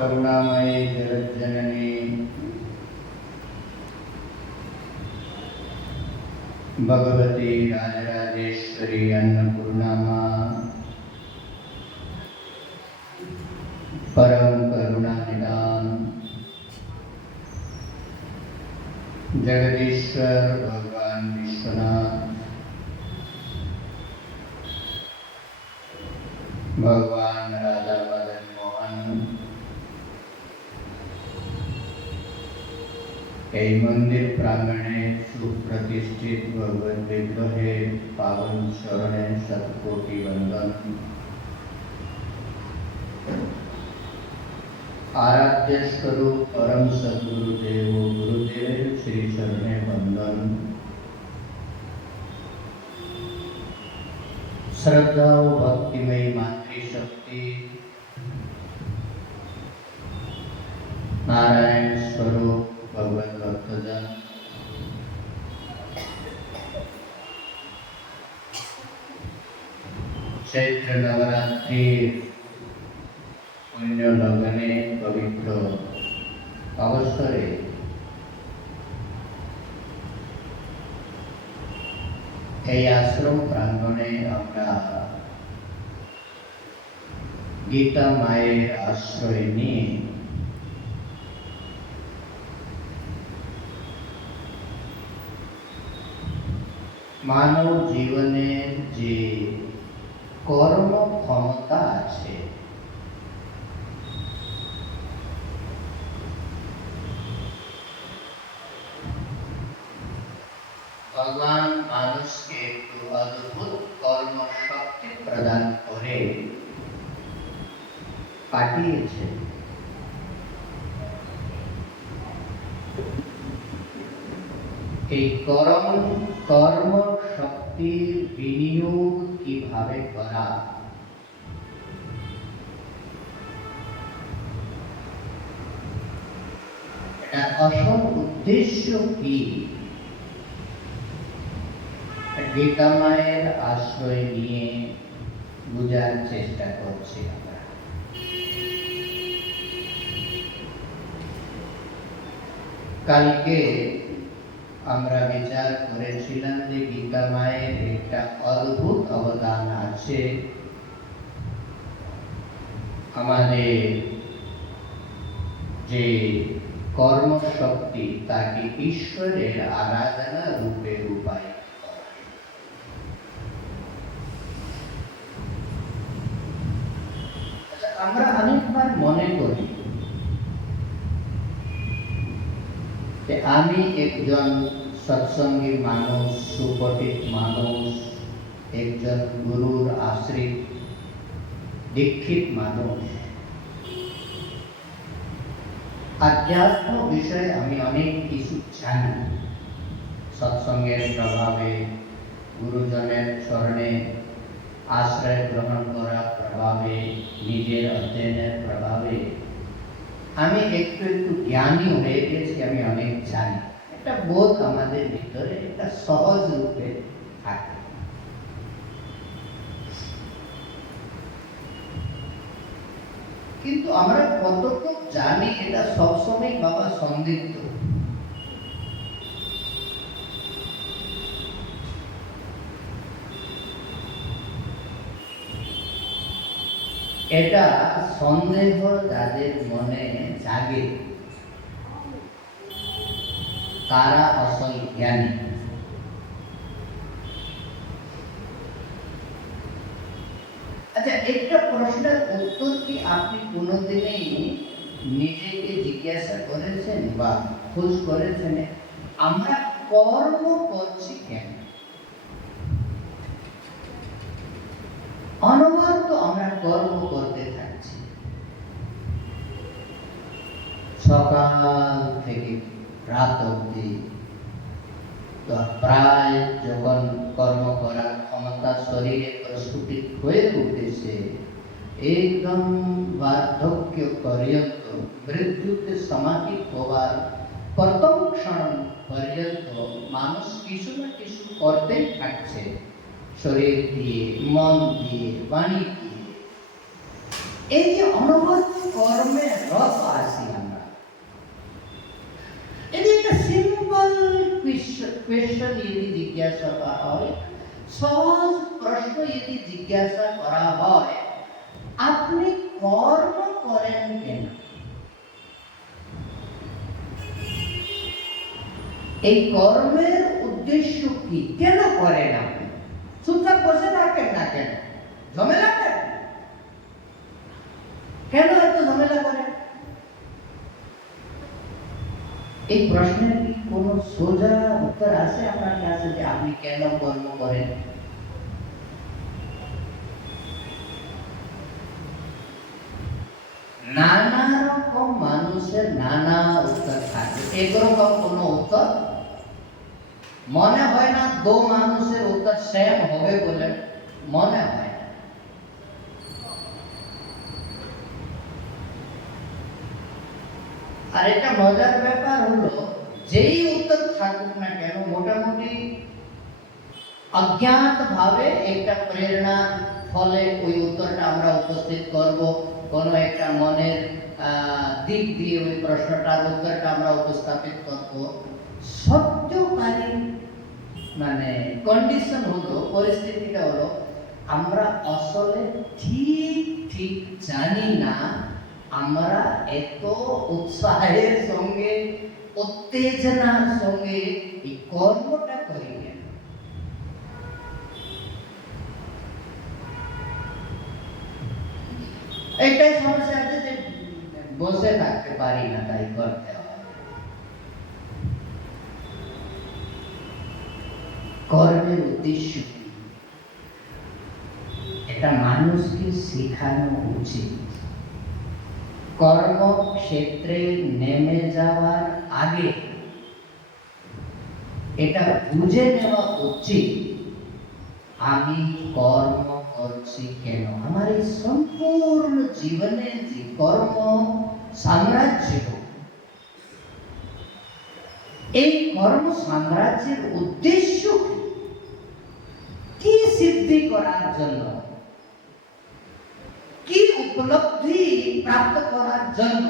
करुणामयी जगज्जननी भगवती राजराजेश्वरी अन्नपूर्णा माँ परम करुणा निदान जगदीश्वर भगवान विश्वनाथ भगवान राधा मदन मोहन এই মন্দির প্রাঙ্গণে সুপ্রতিষ্ঠিত ভগবত বিগ্রহে পাবন চরণে শতকোটি বন্দন। आराध्य स्वरूप परम सद्गुरुदेव गुरुदेव श्री चरणे वंदन। श्रद्धा और भक्तिमयी मातृशक्ति नारायण स्वरूप भगवत भक्तजन चैत्र नवरात्रि पुण्य लगने पवित्र अवसरे এই আশ্রম প্রাঙ্গণে আমরা গীতা মায়ের আশ্রয় নিয়ে মানব জীবনের যে কর্ম ক্ষমতা আছে ভগবান মানুষকে একটু অদ্ভুত কর্মশক্তি প্রদান করে পাঠিয়েছে। এই কর্ম শক্তির বিনিয়োগ কিভাবে করা, এটা আসল উদ্দেশ্য কি, গীতা মায়ের আশ্রয় নিয়ে বোঝার চেষ্টা করছি আমরা। কালকে আমরা বিচার করেছিলাম যে গীতা মায়ের একটা অদ্ভুত অবদান আছে আমাদের যে কর্মশক্তি তাকে ঈশ্বরের আরাধনা রূপে রূপায়িত। আমরা অনেকবার মনে করি যে আমি একজন সৎসঙ্গী মানুষ, সুপঠিত মানুষ, একজন গুরুর আশ্রিত দীক্ষিত মানুষ, আধ্যাত্ম বিষয়ে আমি অনেক কিছু জানি। সৎসঙ্গের প্রভাবে, গুরুজনের চরণে আশ্রয় গ্রহণ করার প্রভাবে, নিজের অধ্যয়নের প্রভাবে আমি একটু একটু জ্ঞানী হয়ে গেছি, আমি অনেক জানি। একটা বোধ আমাদের ভিতরে একটা সহজ রূপে থাকে। কিন্তু আমরা কতটুকু জানি এটা সবসময় বাবা সন্দিগ্ধ। এটা সন্দেহ যাদের মনে জাগে তারা আসল জ্ঞানী। আচ্ছা, একটা প্রশ্নের উত্তর কি আপনি কোনোদিনই নিজেকে জিজ্ঞাসা করেছেন বা খোঁজ করেছেন আমরা কর্ম করছি কেন? অনবরত আমরা কর্ম করতে থাকছি, সকাল থেকে রাত অবধি। প্রায় যখন কর্ম করার ক্ষমতা শরীরে প্রস্ফুটিত হয়ে উঠেছে, একদম বার্ধক্য পর্যন্ত, মৃত্যুতে সমাহিত হওয়ার প্রথম ক্ষণ পর্যন্ত মানুষ কিছু না কিছু করতেই থাকছে, শরীর দিয়ে, মন দিয়ে, বাণী দিয়ে। এই যে অনবরত কর্মে রত আছি আমরা, এই একটা সিম্পল কোয়েশ্চন যদি জিজ্ঞাসা করা হয়, সহজ প্রশ্ন যদি জিজ্ঞাসা করা হয়, আপনি কর্ম করেন কেন? এই কর্মের উদ্দেশ্য কি? কেন করেন আপনি? চুপচাপ বসে থাকেন না কেন? ঝামেলা করেন কেন? এত ঝামেলা করেন? এই প্রশ্নের কি কোনো সোজা উত্তর আছে আপনার কাছে যে আপনি কেন কর্ম করেন? নানা রকম মানুষের নানা উত্তর থাকে। একরকম কোনো উত্তর মনে হয় না, দো মানুষের উত্তর সেম হবে বলে মনে হয় না। আর এটা মজার ব্যাপার হলো, যেই উত্তর থাকুক না কেন, মোটামুটি অজ্ঞাত ভাবে একটা প্রেরণা ফলে ওই উত্তরটা আমরা উপস্থিত করব, কোনো একটা মনের দিক দিয়ে ওই প্রশ্নটার উত্তরটা আমরা উপস্থাপিত করব। সত্যকালীন মানে কন্ডিশন হলো, পরিস্থিতিটা হলো, আমরা আসলে ঠিক ঠিক জানি না আমরা এত উৎসাহের সঙ্গে উত্তেজনার সঙ্গে এই কর্মটা করি কেন। এটাই সমস্যা আছে যে বসে থাকতে পারি না, তাই করতে হয়। কর্মের উদ্দেশ্য কি এটা মানুষকে শেখানো উচিত। কর্মক্ষেত্রে নেমে যাওয়ার আগে এটা বুঝে নেওয়া উচিত আমি কর্ম করছি কেন। আমার এই সম্পূর্ণ জীবনে যে কর্ম সাম্রাজ্য, এই কর্ম সাম্রাজ্যের উদ্দেশ্য কি সিদ্ধি করার জন্য, কি উপলব্ধি প্রাপ্ত করার জন্য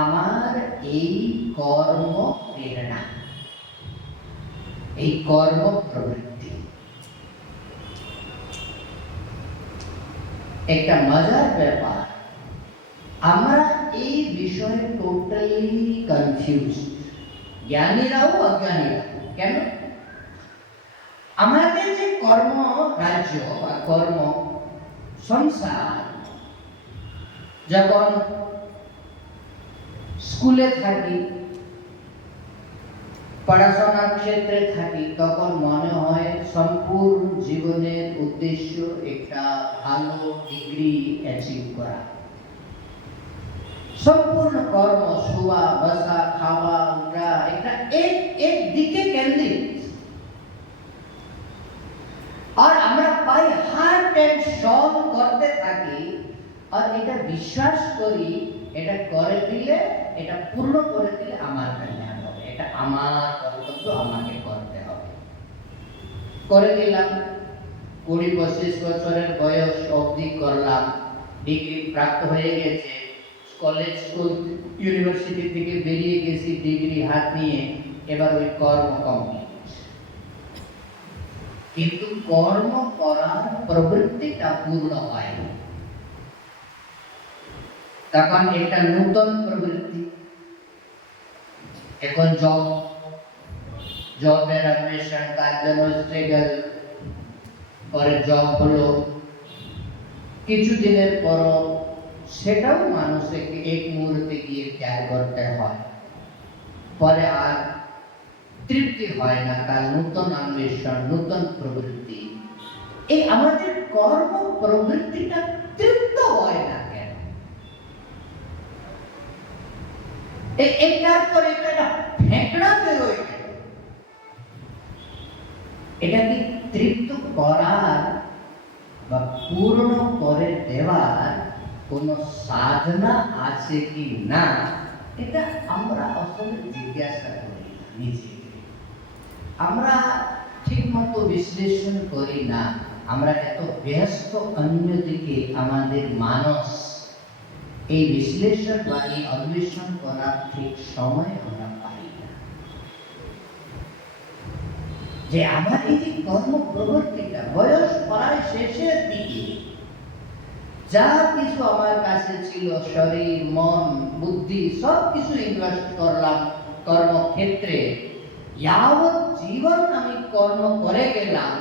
আমার এই কর্ম প্রেরণা, এই কর্ম প্রবৃত্তি। একটা মজার ব্যাপার, আমরা এই বিষয়ে টোটালি কনফিউজ, জ্ঞানীরাও অজ্ঞানীরাও। কেন? আমাদের যে কর্ম রাজ্য বা কর্ম সংসার, যখন স্কুলে থাকি, পড়াশোনার ক্ষেত্রে থাকি, তখন মনে হয় সম্পূর্ণ জীবনের উদ্দেশ্য একটা ভালো ডিগ্রি অ্যাচিভ করা। সম্পূর্ণ কর্ম, শোয়া, বসা, খাওয়া, উঠা, এটা এক দিকে কেন্দ্রিক। আর আমরা পাই হার্ট এন্ড সল করতে থাকি, আর এটা বিশ্বাস করি এটা করে দিলে, এটা পূর্ণ করে দিলে আমার কল্যাণ হবে, এটা আমার কর্তব্য, আমাকে করতে হবে। করে দিলাম, 20-25 বছরের বয়স অবধি করলাম, ডিগ্রি প্রাপ্ত হয়ে গেছে, কলেজ, স্কুল, ইউনিভার্সিটি থেকে বেরিয়ে গেছি ডিগ্রি হাত নিয়ে, এবার ওই কর্ম কমপ্লিট। কিন্তু কর্ম করার প্রবৃত্তিটা পূর্ণ হয়নি। তখন একটা নূতন প্রবৃত্তি, এখন জবের অন্বেষণ, তার জন্য স্ট্রাগল, পরে জব হলো, কিছুদিনের পর সেটাও মানুষকে এক মুহূর্তে গিয়ে ত্যাগ করতে হয়, পরে আর তৃপ্তি হয় না, তার নূতন অন্বেষণ, নূতন প্রবৃত্তি। এই আমাদের কর্ম প্রবৃত্তিটা তৃপ্ত হয় না কেন? এটার পরে একটা ফেঁকড়া বেরোয় কেন? এটা কি তৃপ্ত করার বা পূর্ণ করে দেওয়ার কোন সাধনা আছে কি না, এটা আমরা আসলে জিজ্ঞাসা করি নিজে। আমরা ঠিক মতো বিশ্লেষণ করি না, আমরা এত ব্যস্ত অন্যদিকে, আমাদের মানস এই বিশ্লেষণ বা এই অন্বেষণ করার ঠিক সময় আমরা পাই না। যে আমার এই যে কর্ম প্রবৃত্তিটা বয়স প্রায় শেষের দিকে, যা কিছু আমার কাছে ছিল, শরীর, মন, বুদ্ধি, সব কিছু ইনভেস্ট করলাম কর্মক্ষেত্রে, যাবৎ জীবন আমি কর্ম করে গেলাম,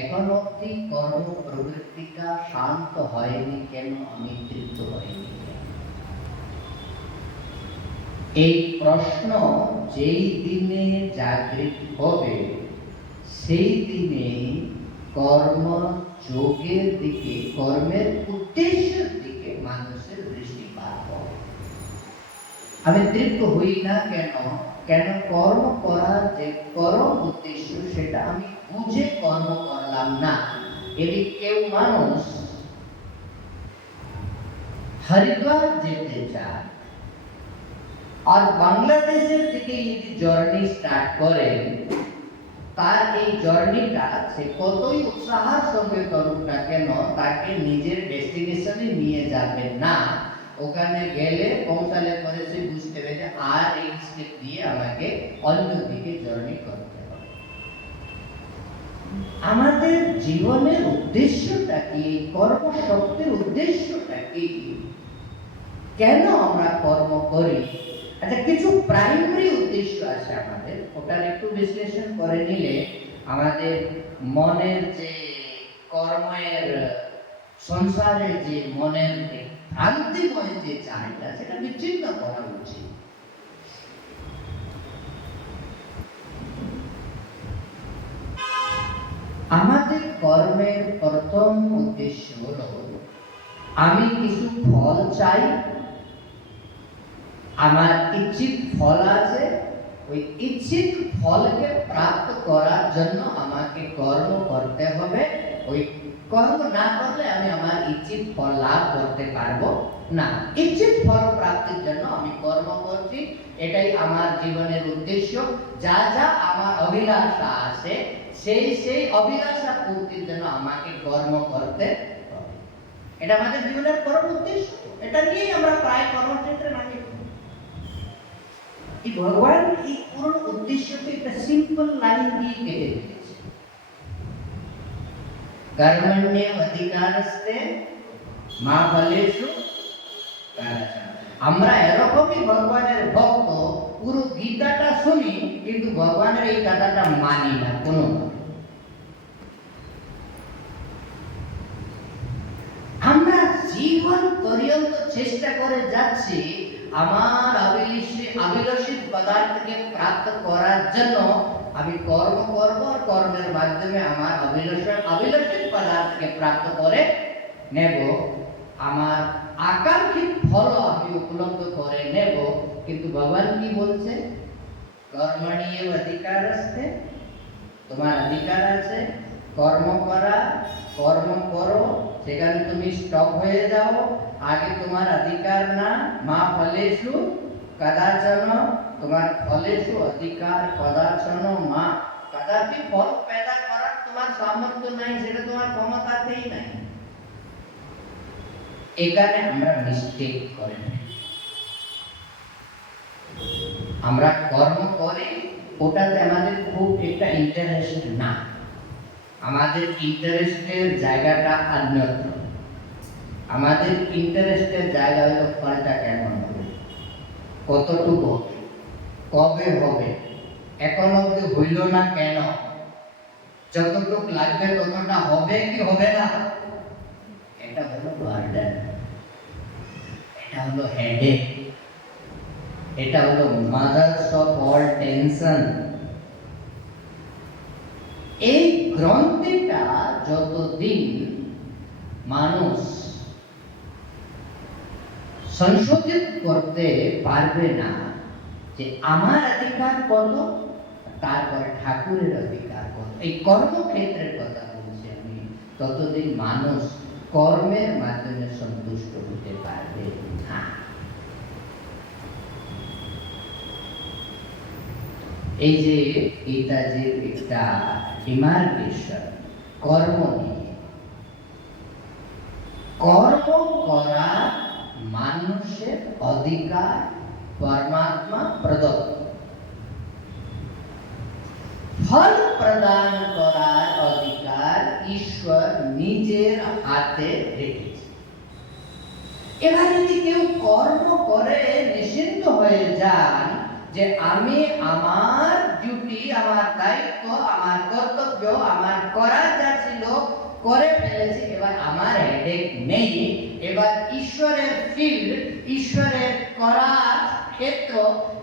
এখন অব্দি কর্ম প্রবৃত্তিটা শান্ত হয়নি কেন, আমি তৃপ্ত হয়নি কেন? এই প্রশ্ন যেই দিনে জাগৃত হবে, সেই দিনে কর্ম যোগের দিকে, কর্মের উদ্দেশ্যের দিকে মানুষের দৃষ্টিপাত হবে। আমি তৃপ্ত হই না কেন? কেন কর্ম করার যে পরম উদ্দেশ্য, সেটা আমি বুঝে কর্ম করলাম না। যদি কেউ মানুষ হরিদ্বার যেতে চায় আর বাংলাদেশের দিকে যদি জার্নি স্টার্ট করেন, তার এই জার্নিটা সে কতই উৎসাহের সঙ্গে করুক না কেন, তাকে নিজের ডেস্টিনেশনে নিয়ে যাবে না। ওখানে গেলে পৌঁছালে পরে সে বুঝতে হবে যে আর এই স্টেপ দিয়ে আমাকে অন্যদিকে জার্নি করতে হবে। আমাদের জীবনের উদ্দেশ্যটা কি? কর্মশক্তির উদ্দেশ্যটা কি? কেন আমরা কর্ম করি? আচ্ছা, কিছু প্রাইমারি উদ্দেশ্য আছে আমাদের, ওটার একটু বিশ্লেষণ করে নিলে আমাদের মনের যে কর্মের সংসারের যে মনের ভ্রান্তিময় যে চাহিদা, সেটা বিচ্ছিন্ন করা উচিত। আমাদের কর্মের প্রথম উদ্দেশ্য হলো আমি কিছু ফল চাই, আমার ইচ্ছিত ফল আছে, ওই ইচ্ছিত ফলকে প্রাপ্ত করার জন্য আমাকে কর্ম করতে হবে। ওই কর্ম না করলে আমি আমার ইচ্ছিত ফল লাভ করতে পারবো না। ইচ্ছিত ফল প্রাপ্তির জন্য আমি কর্ম করছি, এটাই আমার জীবনের উদ্দেশ্য। যা যা আমার অভিলাষা আছে, সেই অভিলাষা পূর্তির জন্য আমাকে কর্ম করতে হবে। এটা আমাদের জীবনের পরম উদ্দেশ্য। এটা নিয়েই আমরা প্রায় কর্মক্ষেত্রে নামি। ভগবান এই পুরো উদ্দেশ্যকে একটা সিম্পল লাইন দিয়ে কেটে দিয়েছে, কর্মণ্য অধিকারস্তে মা ফলেষু কদাচন। আমরা এরকমই ভগবানের ভক্ত, পুরো গীতাটা শুনি কিন্তু ভগবানের এই কথাটা মানি না কোনো। আমরা জীবন পর্যন্ত চেষ্টা করে যাচ্ছি আমার অভিলাষিত পদার্থকে প্রাপ্ত করার জন্য আমি কর্ম করব, আর কর্মের মাধ্যমে আমার অভিলাষিত পদার্থকে প্রাপ্ত করে নেব, আমার আকাঙ্ক্ষিত ফল আমি উপলব্ধ করে নেব। কিন্তু ভগবান কি বলছে? কর্মণীয় অধিকার আছে, তোমার অধিকার আছে কর্ম করা, কর্ম করো, সেখানে তুমি স্টপ হয়ে যাও। আগে তোমার অধিকার না, মা ফলেষু কদাচন, তোমার ফলেষু অধিকার কদাচন মা, কদাপি ফল पैदा করার তোমার সামর্থ্য নাই, সেটা তোমার ক্ষমতাতেই নাই। এখানে আমরা মিস্টেক করি। আমরা কর্ম করে ওটাতে আমাদের খুব একটা ইন্টারেস্ট না, আমাদের ইন্টারেস্টের জায়গাটা অন্যত্র। আমাদের ইন্টারেস্টের জায়গা হলো ফলটা কেমন হবে, কতটুকু হবে, কবে হবে, এখন অব্দি হইল না কেন, যতটুকু লাগবে ততটা হবে কি হবে না। এটা হলো বার্ডেন, এটা হলো হেডেক, এটা হলো মাদার্স অফ অল টেনশন। এই গ্রন্থিটা যতদিন মানুষ সংশোধিত করতে পারবে না যে আমার অধিকার কত, তারপরে ঠাকুরের অধিকার কত, এই কর্মক্ষেত্রের কথা বলছি আমি, ততদিন মানুষ কর্মের মাধ্যমে সন্তুষ্ট হতে পারবে না। এই যে গীতাজির একটা ডিমার্কেশন কর্ম নিয়ে, কর্ম করা মানুষের অধিকার পরমাত্মা প্রদত্ত, ফল প্রদান করার অধিকার ঈশ্বর নিজের হাতে রেখেছে। এবার যদি কেউ কর্ম করে নিশ্চিন্ত হয়ে যান যে আমি আমার ডিউটি, আমার দায়িত্ব, আমার কর্তব্য, আমার করার যা ছিল করে ফেলেছি, এবার আমার হেডেক নেই, এবার ঈশ্বরের ফিল্ড, ঈশ্বরের করার ক্ষেত্র,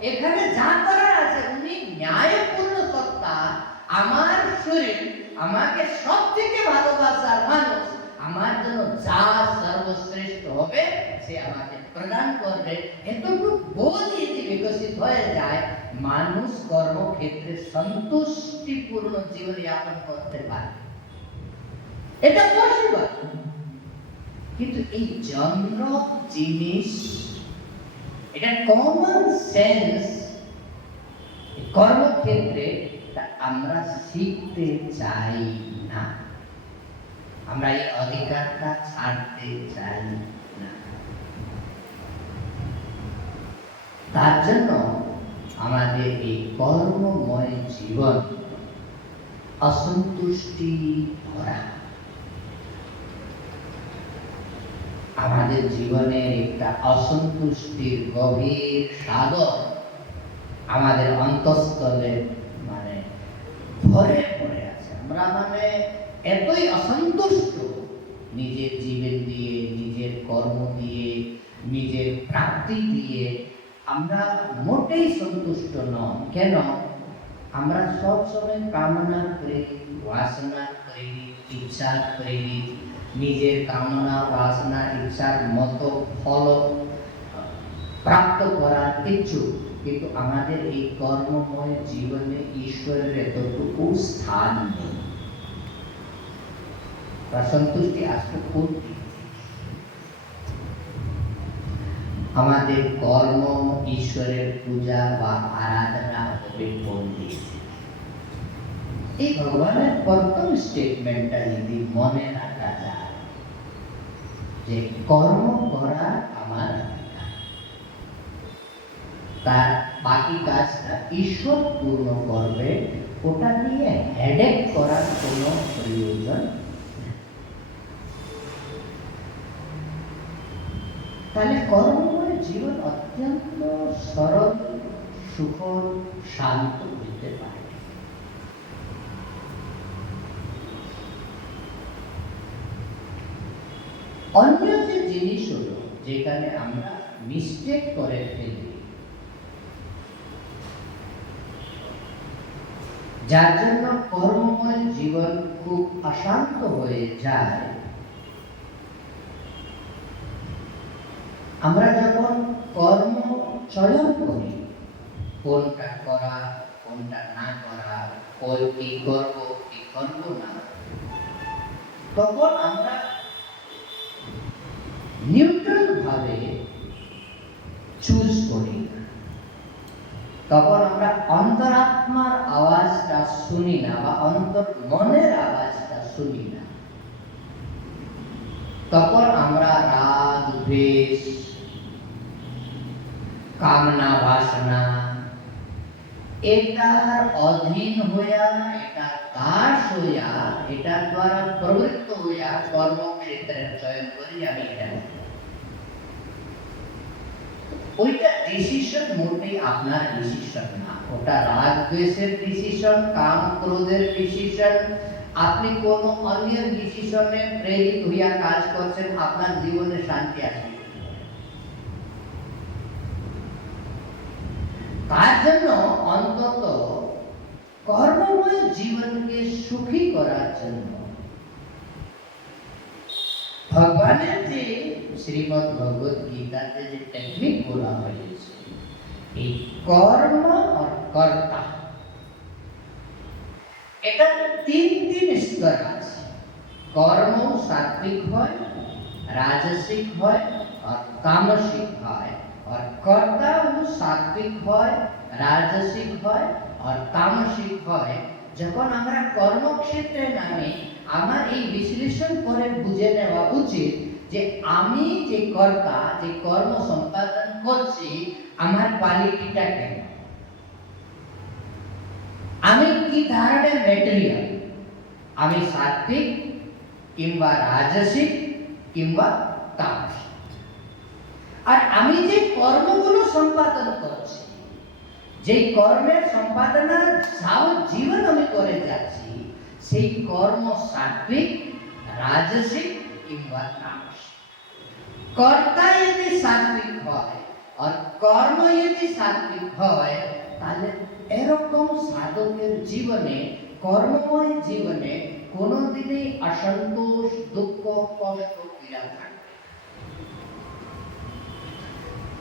এখানে যা করার আছে উনি ন্যায়পূর্ণ সত্তা, আমার শরীর, আমাকে সব থেকে ভালোবাসার মানুষ, আমার জন্য যা সর্বশ্রেষ্ঠ হবে সে আমাকে প্রদান করবে। এতটুকু বোধ যদি বিকশিত হয়ে যায়, মানুষ কর্মক্ষেত্রে সন্তুষ্টিপূর্ণ জীবন যাপন করতে পারে, এটা পসিবল। কিন্তু এই জন্ম জিনিস, এটা কমন সেন্স কর্মক্ষেত্রে আমরা শিখতে চাই না, আমরা এই অধিকারটা ছাড়তে চাই না। তার জন্য আমাদের এই কর্মময় জীবন অসন্তুষ্টি ভরা। আমাদের জীবনের একটা অসন্তুষ্টির গভীর সাগর আমাদের অন্তঃস্থলে ভরে পড়ে আছে। আমরা এতই অসন্তুষ্ট নিজের জীবন দিয়ে, নিজের কর্ম দিয়ে, নিজের প্রাপ্তি দিয়ে আমরা মোটেই সন্তুষ্ট নয়। কেন? আমরা সবসময় কামনা করি, বাসনা করি, ইচ্ছা করি, নিজের কামনা বাসনা ইচ্ছার মতো ফল প্রাপ্ত করার ইচ্ছুক, কিন্তু আমাদের এই কর্মময় জীবনে ঈশ্বরের এতটুকু স্থান নেই। সন্তুষ্টি আসলে কোন? আমাদের কর্ম ঈশ্বরের পূজা বা আরাধনা হবে কোন দিক? এই ভগবানের প্রথম স্টেটমেন্টটা যদি মনে রাখা যায় যে কর্ম করা আমার, তার বাকি কাজটা ঈশ্বর পূর্ণ করবে, ওটা নিয়ে হেডেক করার কোনো প্রয়োজন। তাহলে কর্মময় জীবন অত্যন্ত সরল, সুখর, শান্ত হতে পারে। অন্য যে জিনিস হলো যেখানে আমরা মিস্টেক করে ফেলি, যার জন্য কর্মময় জীবন খুব অশান্ত হয়ে যায়। আমরা যখন কর্ম চয়ন করি, কোনটা করা, কোনটা না করা, কি করব, কি করব না, তখন আমরা নিউট্রাল ভাবে চুজ করি। তখন আমরা অন্তরাত্মার আওয়াজটা শুনি না, বা অন্তর মনের আওয়াজটা শুনি না। তখন আমরা রাগ, দ্বেষ, কামনা বাসনা এটার অধীন হইয়া, এটা দাস হইয়া, এটার দ্বারা প্রবৃত্ত হইয়া কর্মক্ষেত্রের চয়ন করি আমি এটা। ওইটা ডিসিশন মোটেই আপনার ডিসিশন না, ওটা রাগ দ্বেষের ডিসিশন, কাম ক্রোধের ডিসিশন। আপনি কোন অন্যের ডিসিশনে প্রেরিত হইয়া কাজ করছেন, আপনার জীবনে শান্তি আসবে। তার জন্য অন্তত কর্মময় জীবনকে সুখী করার জন্য ভগবানের যে শ্রীমদ ভগবত গীতাতে যে টেকনিক বলা হয়েছে, এই কর্ম আর কর্তা, এটা তিন স্তর আছে। কর্ম সাত্বিক হয়, রাজসিক হয় আর তামসিক হয়। আর কর্তা সাত্বিক হয়, রাজসিক হয় আর তামসিক হয়। যখন আমরা কর্মক্ষেত্রে নামি, আমার এই বিশ্লেষণ করে বুঝে নেওয়া উচিত যে আমি যে কর্তা, যে কর্ম সম্পাদন করছি, আমার কোয়ালিটিটা কেন, আমি কি ধরনের ম্যাটেরিয়াল, আমি সাত্বিক কিংবা রাজসিক কিংবা তামসিক। আর আমি যে কর্মগুলো সম্পাদন করছি, যে কর্মের সম্পাদনার জীবন আমি করে যাচ্ছি, সেই কর্ম সাত্বিক, রাজসিক কিংবা তামসিক। কর্তা যদি সাত্বিক হয় আর কর্ম যদি সাত্বিক হয়, তাহলে এরকম সাধকের জীবনে, কর্মময় জীবনে কোনোদিনই অসন্তোষ, দুঃখ, কষ্ট, পীড়া থাকবে।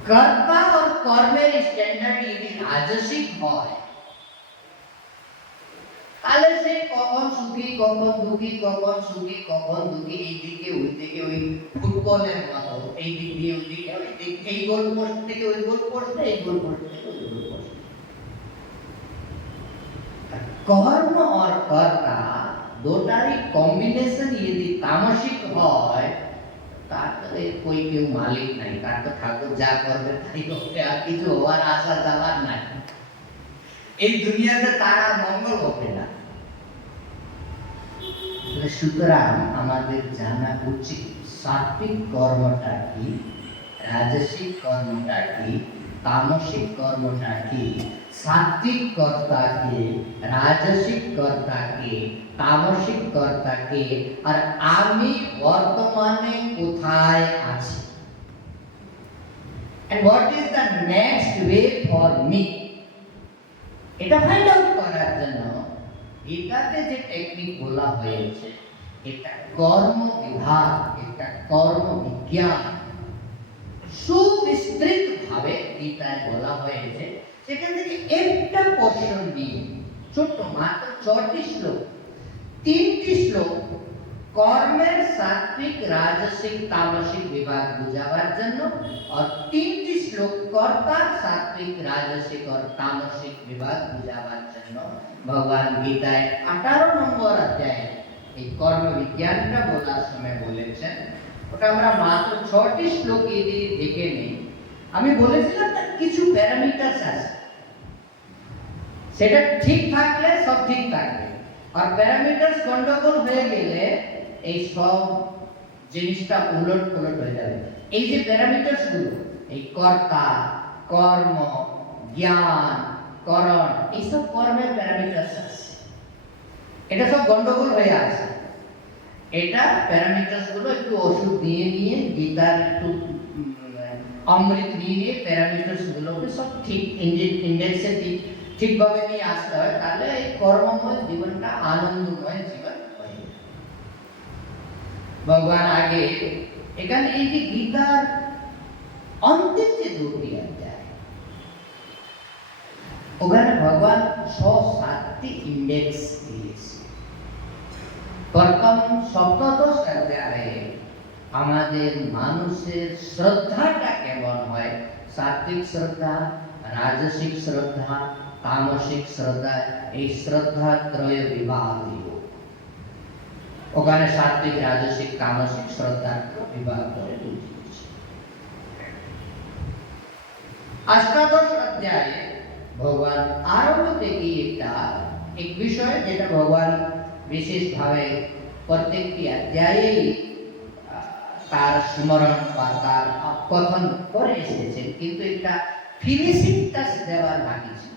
কর্তা আর কর্মের স্ট্যান্ডার্ড যদি রাজসিক হয়, তাহলে সে কখন সুখী, কখন দুঃখী, কখন সুখী, কখন দুঃখী, এইদিকে ওইদিকে, ওই ফুটবলের মতো এই দিক দিয়ে ওইদিকে, ওই দিক, এই গোল পোস্ট থেকে ওই গোল পোস্টে, এই গোল পোস্ট থেকে ওই গোল পোস্টে। कर्म और कर्ता दोटारी कॉम्बिनेशन यदि तामसिक হয় তারপরে কই কেউ মালিক নাই, তার তো ঠাকুর যা করবে তাই হবে, আর কিছু হওয়ার আশা যাওয়ার নাই। এই দুনিয়াতে তার আর মঙ্গল হবে না। সুতরাং আমাদের জানা উচিত সাত্বিক কর্মটা কি, রাজসিক কর্মটা কি, তামসিক কর্মটা কি, সাত্বিক কর্তা কে, রাজসিক কর্তা কে, তামসিক কর্তা কে, আর আমি বর্তমানে কোথায় আছি, and what is the next way for me, এটা ফাইন্ড আউট করার জন্য গীতাতে যে টেকনিক বলা হয়েছে, এটা কর্ম বিভাগ, এটা কর্ম বিজ্ঞান সুবিস্তৃত ভাবে গীতায় বলা হয়েছে। সেখান থেকে একটা পোর্শন নিয়ে ছোট্ট মাত্র 6টি শ্লোক, 3টি শ্লোক কর্মের সাত্বিক রাজসিক তামসিক বিভাগ বুঝাবার জন্য, আর 3টি শ্লোক কর্তার সাত্বিক রাজসিক और तामसिक विभाग बुझाবার জন্য ভগবান গীতায় 18 নম্বর অধ্যায়ে এই কর্ম বিজ্ঞানটা বলার সময় বলেছেন। ওটা আমরা মাত্র 6টি শ্লোক দিয়ে দেখে নেই। আমি বলেছিলাম না কিছু প্যারামিটারস আছে, সেটা ঠিক থাকলে সব ঠিক থাকবে, আর প্যারামিটারস গন্ডগোল হয়ে গেলে এই সব জিনিসটা উলট পুলট হয়ে যাবে। এই যে প্যারামিটারস গুলো, এই কর্তা, কর্ম, জ্ঞান, করণ, এইসব কর্মের প্যারামিটারস আছে, এটা সব গন্ডগোল হয়ে আছে। এটা প্যারামিটারস গুলো একটু ওষুধ নিয়ে নিয়ে, গীতার একটু অমৃত নিয়ে প্যারামিটারস গুলোকে সব ঠিক ইন্ডেক্সে ঠিকভাবে নিয়ে আসতে হয়, তাহলে এই কর্মময় জীবনটা আনন্দময় জীবন হয়। ভগবান আগে এখানে এই যে গীতার অন্তিম যে 2টি অধ্যায়, ওখানে ভগবান 7টি ইন্ডেক্স দিয়েছে। প্রথম 17 অধ্যায়ে আমাদের মানুষের শ্রদ্ধাটা কেমন হয়, সাত্বিক শ্রদ্ধা, রাজসিক শ্রদ্ধা, তামসিক শ্রদ্ধা, এই শ্রদ্ধা ত্রয় বিভাগ দিল। ওখানে সাত্বিক রাজসিক তামসিক শ্রদ্ধা বিভাগ করে বুঝিয়েছে। 18 অধ্যায়ে ভগবান আরম্ভ থেকে একটা এক বিষয়, যেটা ভগবান বিশেষভাবে প্রত্যেকটি অধ্যায়েই তার স্মরণ বা তার কথন করে এসেছেন, কিন্তু একটা ফিনিশিং টাচ দেওয়ার বাকি ছিল।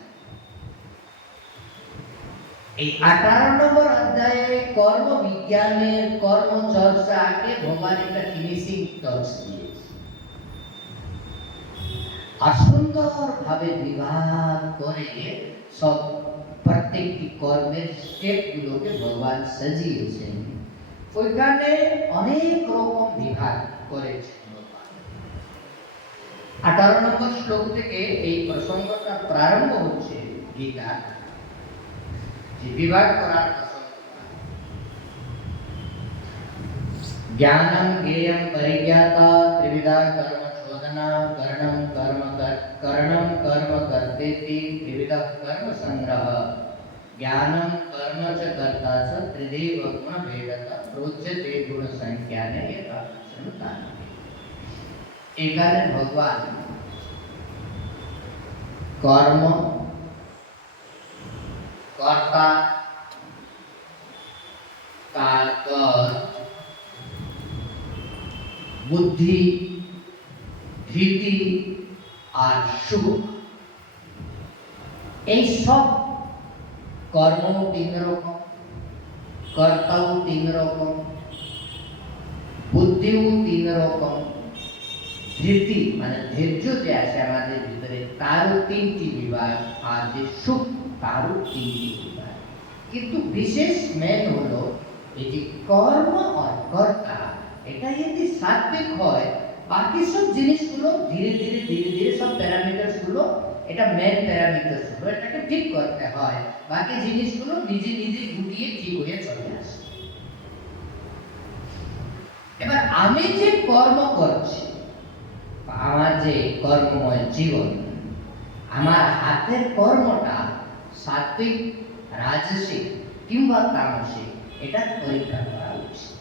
এই 18 নম্বর অধ্যায়ে কর্ম বিজ্ঞানের কর্মচর্চাকে ভগবান একটা ফিনিশিং টাচ দিয়েছে, আর সুন্দরভাবে বিভাগ করে সব প্রত্যেকটি কর্মের স্টেপ গুলোকে ভগবান সাজিয়েছেন। ওইখানে অনেক রকম বিভাগ করেছেন। 18 নম্বর শ্লোক থেকে এই প্রসঙ্গটা প্রারম্ভ হচ্ছে গীতা, যে বিভাগ করার প্রসঙ্গ। জ্ঞানম জ্ঞেয়ম পরিজ্ঞাতা ত্রিবিধা কর্ম শোধনা কর্ণম কর্ম কর্তেতি ত্রিবিধা কর্ম সংগ্রহ ज्ञानम कर्म च कर्ता च त्रिदेव गुण भेदता प्रोच्यते गुण संख्याने यथा संतान। एकाने भगवान कर्म, कर्ता का कर, बुद्धि, धृति और सुख, এই সব কর্ম 3 রকম, কর্তাও 3 রকম, বুদ্ধিও 3 রকম, ধৃতি মানে ধৈর্য যে আছে আমাদের ভিতরে তারও 3টি বিভাগ, আর যে সুখ তারও 3টি বিভাগ। কিন্তু বিশেষ মেন হলো এই যে কর্ম আর কর্তা, এটা যদি সাত্বিক হয়, বাকি সব জিনিসগুলো ধীরে ধীরে সব প্যারামিটারস গুলো, এটা মেন প্যারামিটারস হলো, এটাকে ঠিক করতে হয়, বাকি জিনিসগুলো নিজে গুটিয়ে ঠিক হয়ে চলে আসে। এবার আমি যে কর্ম করছি, আমার যে কর্মময় জীবন, আমার হাতের কর্মটা সাত্বিক রাজসিক কিংবা তামসিক, এটা পরীক্ষা করা উচিত।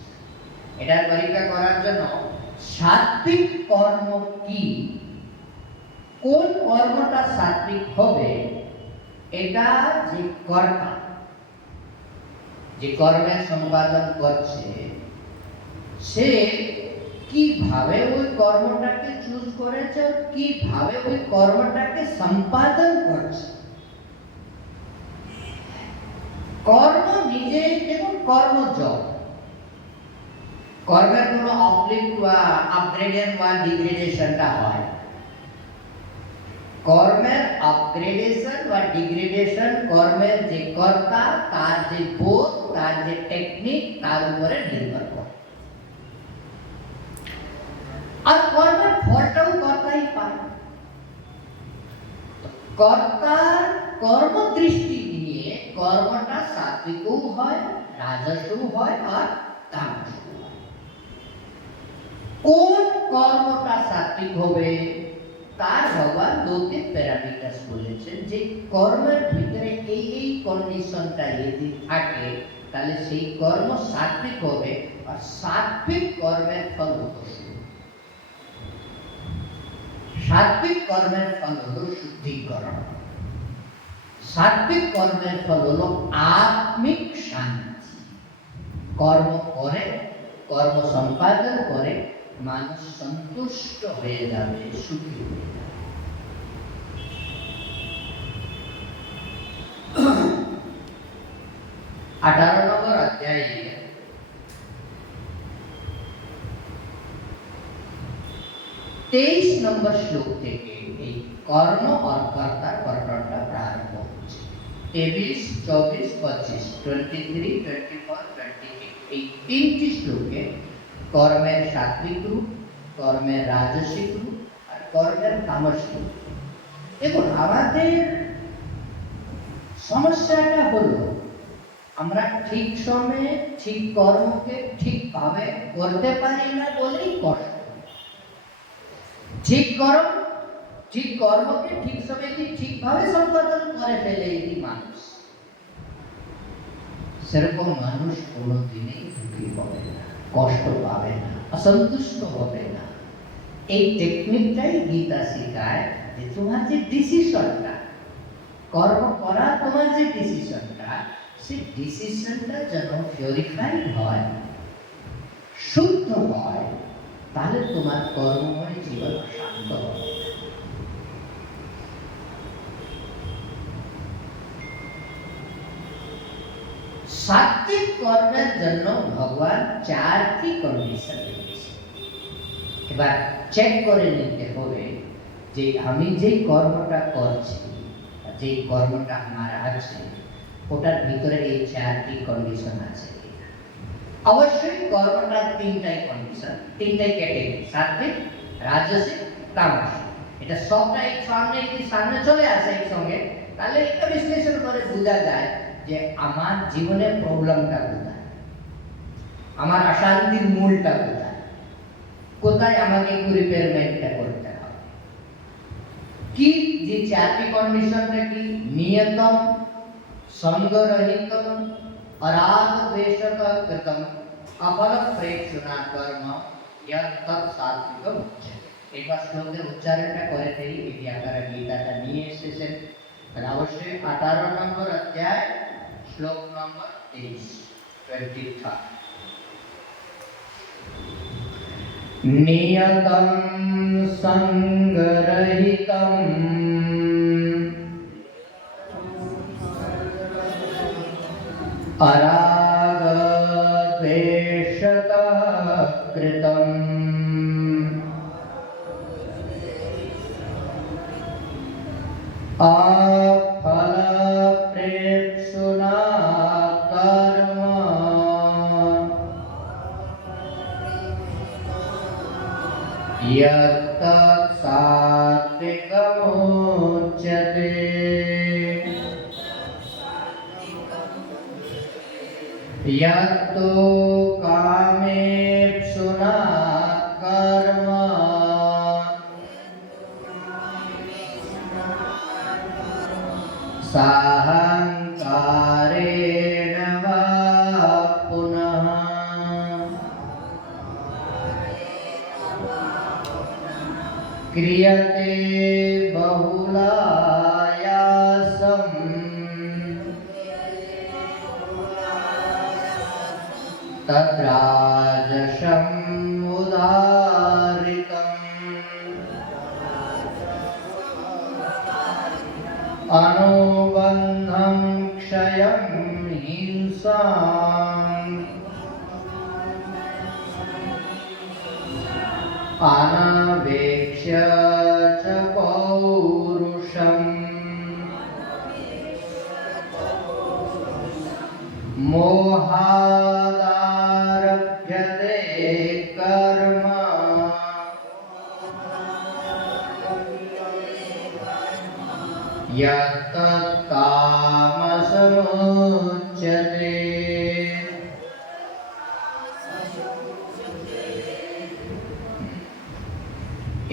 এটা পরীক্ষা করার জন্য সাত্বিক কর্ম কি, কোন কর্মটা সাত্বিক হবে, এটা যে কর্তা, যে কর্মের সম্পাদন করছে, সে কিভাবে ওই কর্মটাকে চুজ করেছে, কিভাবে ওই কর্মটাকে সম্পাদন করছে। কর্ম নিজে যেমন কর্মযোগ, কর্মের কোনো অবলিক বা আপগ্রেডেশন বা ডিগ্রেডেশনটা হয়। কর্মের আপগ্রেডেশন বা ডিগ্রেডেশন কর্মের যে কর্তা, তার যে বোধ, তার যে টেকনিক, তার উপরে নির্ভর করে। আর কর্মের ফলটাও কর্তাই পায়। কর্তার কর্ম দৃষ্টি নিয়ে কর্মটা সাত্বিকও হয়, রাজসও হয় আর তামসও হয়। কোন কর্মটা সাত্বিক হবে তার ভগবান দুটি প্যারামিটার বলেছেন, যে কর্মের ভিতরে এই কন্ডিশনটা যদি থাকে তাহলে সেই কর্ম সাত্বিক হবে। আর সাত্বিক কর্মের ফল হলো সাত্বিক কর্মের ফল হলো শুদ্ধিকরণ। সাত্বিক কর্মের ফল হলো আত্মিক শান্তি। কর্ম করে, কর্ম সম্পাদন করে মানুষ সন্তুষ্ট হয়ে যাবে, সুখী হয়ে যাবে। 18 নম্বর অধ্যায়ে 23 নম্বর শ্লোক থেকে এই কর্ম আর কর্তার গঠনটা প্রারম্ভ হচ্ছে। 23, 24, 25, 23, 24, 28 এই তিনটি শ্লোকে কর্মের সাত্বিক রূপ, কর্মের রাজসিক রূপ আর কর্মের তামসিক রূপ। দেখুন, আমাদের সমস্যাটা হলো আমরা ঠিক সময়ে ঠিক কর্মকে ঠিকভাবে করতে পারি না বলেই কষ্ট। ঠিক কর্মকে ঠিক সময়ে ঠিকভাবে সম্পাদন করে ফেলে এই মানুষ, সেরকম মানুষ কোনোদিনই দুঃখী হবে না, কষ্ট পাবে না, অসন্তুষ্ট হবে না। এই টেকনিকটাই গীতা শেখায় যে তোমার যে ডিসিশনটা, কর্ম করা তোমার যে ডিসিশনটা, সেই ডিসিশনটা যেন পিউরিফাইড হয়, শুদ্ধ হয়, তাহলে তোমার কর্মময় জীবন শান্ত হবে। সাত্বিক কর্মের জন্য ভগবান 4টি কন্ডিশন দিয়েছে। এবার চেক করে নিতে হবে যে আমি যে কর্মটা করছি, যে কর্মটা আমার আছে, ওটার ভিতরে এই 4টি কন্ডিশন আছে। অবশ্যই কর্মটার 3টাই কন্ডিশন, 3টাই ক্যাটাগরি, সাত্বিক, রাজসিক, তামসিক। এটা সবটা এক সামনে চলে আসে একসঙ্গে, তাহলে এটা বিশ্লেষণ করে বোঝা যায় যে আমার জীবনের প্রবলেমটা কোথায়, আমার অশান্তির মূলটা কোথায়, কোথায় আমাকে একটু রিপেয়ারমেন্টটা করতে হবে। কি যে 4টি কন্ডিশনটা কি? নিয়তম, সঙ্গরহিতম, अराग द्वेषक कृतम अफल प्रेक्षुना कर्म यह तत् सात्विक उच्चते। एक बार श्लोकेर उच्चारणটা করে দেই, এটি আপনারা গীতাটা নিয়ে এসেছেন। তাহলে অবশ্যই 18 নম্বর অধ্যায় শ্লোক নম্বর 23 নিয়তম সঙ্গরহিতম अराग द्वेषतः कृतम् अफल प्रेप्सुना कर्म यत् सात्विकमुच्यते। यत्तु कामेप्सुना कर्म साहंकार क्रियते बहुलायासं तद्राजसम् उदाहृतम् अनुबन्धं क्षयं हिंसाम् अनवेक्ष्य च पौरुषम् मोहादारभ्यते कर्म यत्तत्कामसमुच्यते।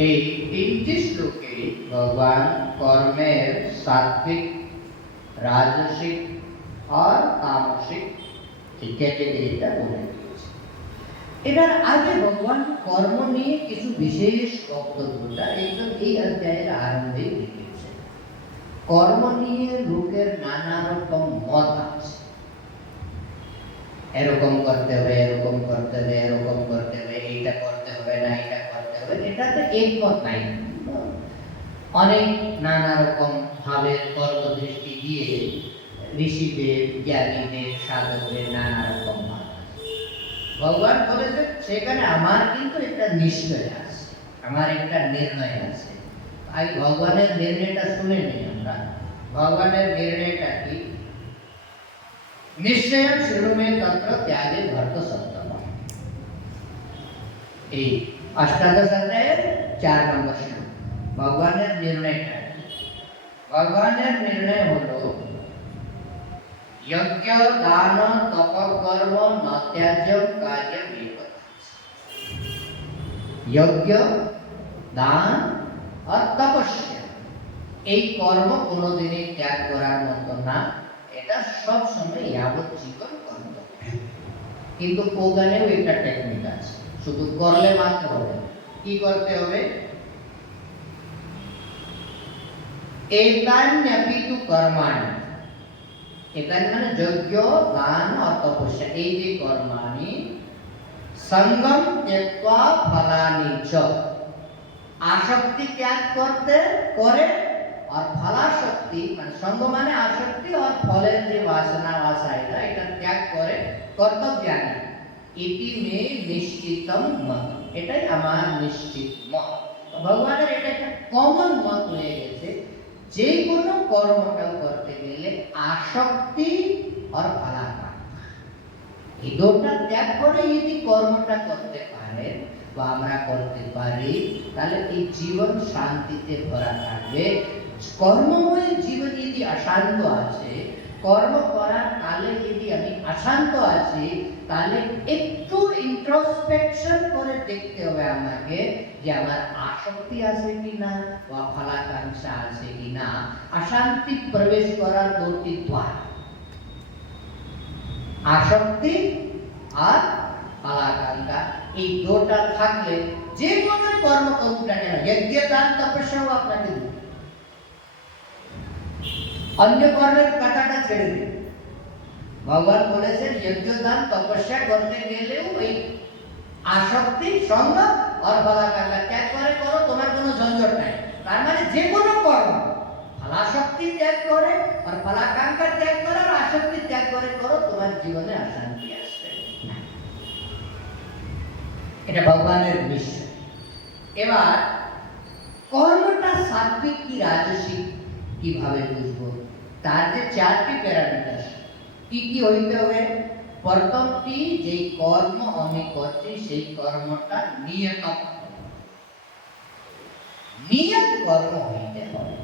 এই তিনটি শ্লোকে ভগবান কর্মের সাত্বিক, রাজসিক আর তামসিক এই ক্যাটেগরিটা বলে দিয়েছে। এটার আগে ভগবান কর্ম নিয়ে কিছু বিশেষ বক্তব্যটা একদম এই অধ্যায়ের আরম্ভে লিখেছে। কর্ম নিয়ে লোকের নানা রকম মত আছে, এরকম করতে হবে, এরকম করতে হবে, এরকম করতে হবে, এইটা করতে হবে না, এটা করতে হবে, এটাতে একমত নাই। অনেক নানা রকম ভাবে তর্ক দৃষ্টি দিয়ে ঋষিদের, জ্ঞানীদের, সাধকদের নানা রকম মত আছে। ভগবান বলেছে সেখানে আমার কিন্তু একটা নিশ্চয় আছে, আমার একটা নির্ণয় আছে। আগে ভগবানের নির্ণয়টা শুনে নিই আমরা। ভগবানের নির্ণয়টা কি? নিশ্চয়ং শৃণু মে তত্র ত্যাগে ভর্ত সত্তম। এই অষ্টাদশ অধ্যায়ের 4 নম্বর শ্লোক। ভগবানের নির্ণয়টা কি? ভগবানের নির্ণয় হলো যজ্ঞ দান তপ কর্ম ন ত্যাজ্যম কার্যম বিপদ। যজ্ঞ, দান আর তপস্যা এই কর্ম কোনোদিনই ত্যাগ করার মতো না, এটা সব সময় যাবত জীবন করতে হবে। কিন্তু ওখানেও একটা টেকনিক আছে, শুধু করলে মাত্র হবে। কি করতে হবে? এতান্যপি তু কর্মাণি, এতান মানে যজ্ঞ, দান আর তপস্যা, এই যে কর্মাণি সঙ্গম ত্যক্ত্বা ফলানি চ, আসক্তি ত্যাগ করতে করে আর ফলাসক্তি মানে সঙ্গ মানে আসক্তি আর ফলের যে বাসনা বাসাইটা এটা ত্যাগ করে কর্তব্যানি ইতি মে নিশ্চিতম মত, এটাই আমার নিশ্চিত মত। ভগবানের এটা একটা কমন মত হয়ে গেছে, যে কোনো কর্মটা করতে গেলে আসক্তি আর ফলাকাঙ্ক্ষা এই দুটো ত্যাগ করে যদি কর্মটা করতে পারে বা আমরা করতে পারি, তাহলে এই জীবন শান্তিতে ভরা থাকবে। কর্মময় জীবন যদি অশান্ত আছে, কর্ম করার কালে যদি আমি অশান্ত আছি, তাহলে একটু ইন্ট্রোস্পেকশন করে দেখতে হবে আমাকে যে আমার আসক্তি আছে কিনা বা ফলাকাঙ্ক্ষা আছে কিনা। অশান্তি প্রবেশ করার দুটি দ্বার, আসক্তি আর ফলাকাঙ্ক্ষা, এই দুটা থাকলে যে কোনো কর্ম করুক না কেন, যজ্ঞ দান তপস্যাও আপনাকে দিবে। অন্য কর্মের কথাটা ছেড়ে দিন। ভগবান বলেছেন যজ্ঞ দান তপস্যা করতে গেলেও ওই আসক্তি, সঙ্গ আর ফলাকাঙ্ক্ষা ত্যাগ করে করো, তোমার কোনো ঝঞ্ঝট নাই। তার মানে যে কোনো কর্ম ফলাসক্তি ত্যাগ করে আর ফলাকাঙ্ক্ষা ত্যাগ করে আর আসক্তি ত্যাগ করে করো, তোমার জীবনে অশান্তি আসবে না। এটা ভগবানের নিশ্চয়। এবার কর্মটা সাত্বিক কি রাজসিক কিভাবে বুঝবো? তার যে 4টি প্যারামিটার কি কি হইতে হবে? প্রথমটি, যে কর্ম আমি করছি সেই কর্মটা নিয়ত, নিয়ত কর্ম হইতে হবে।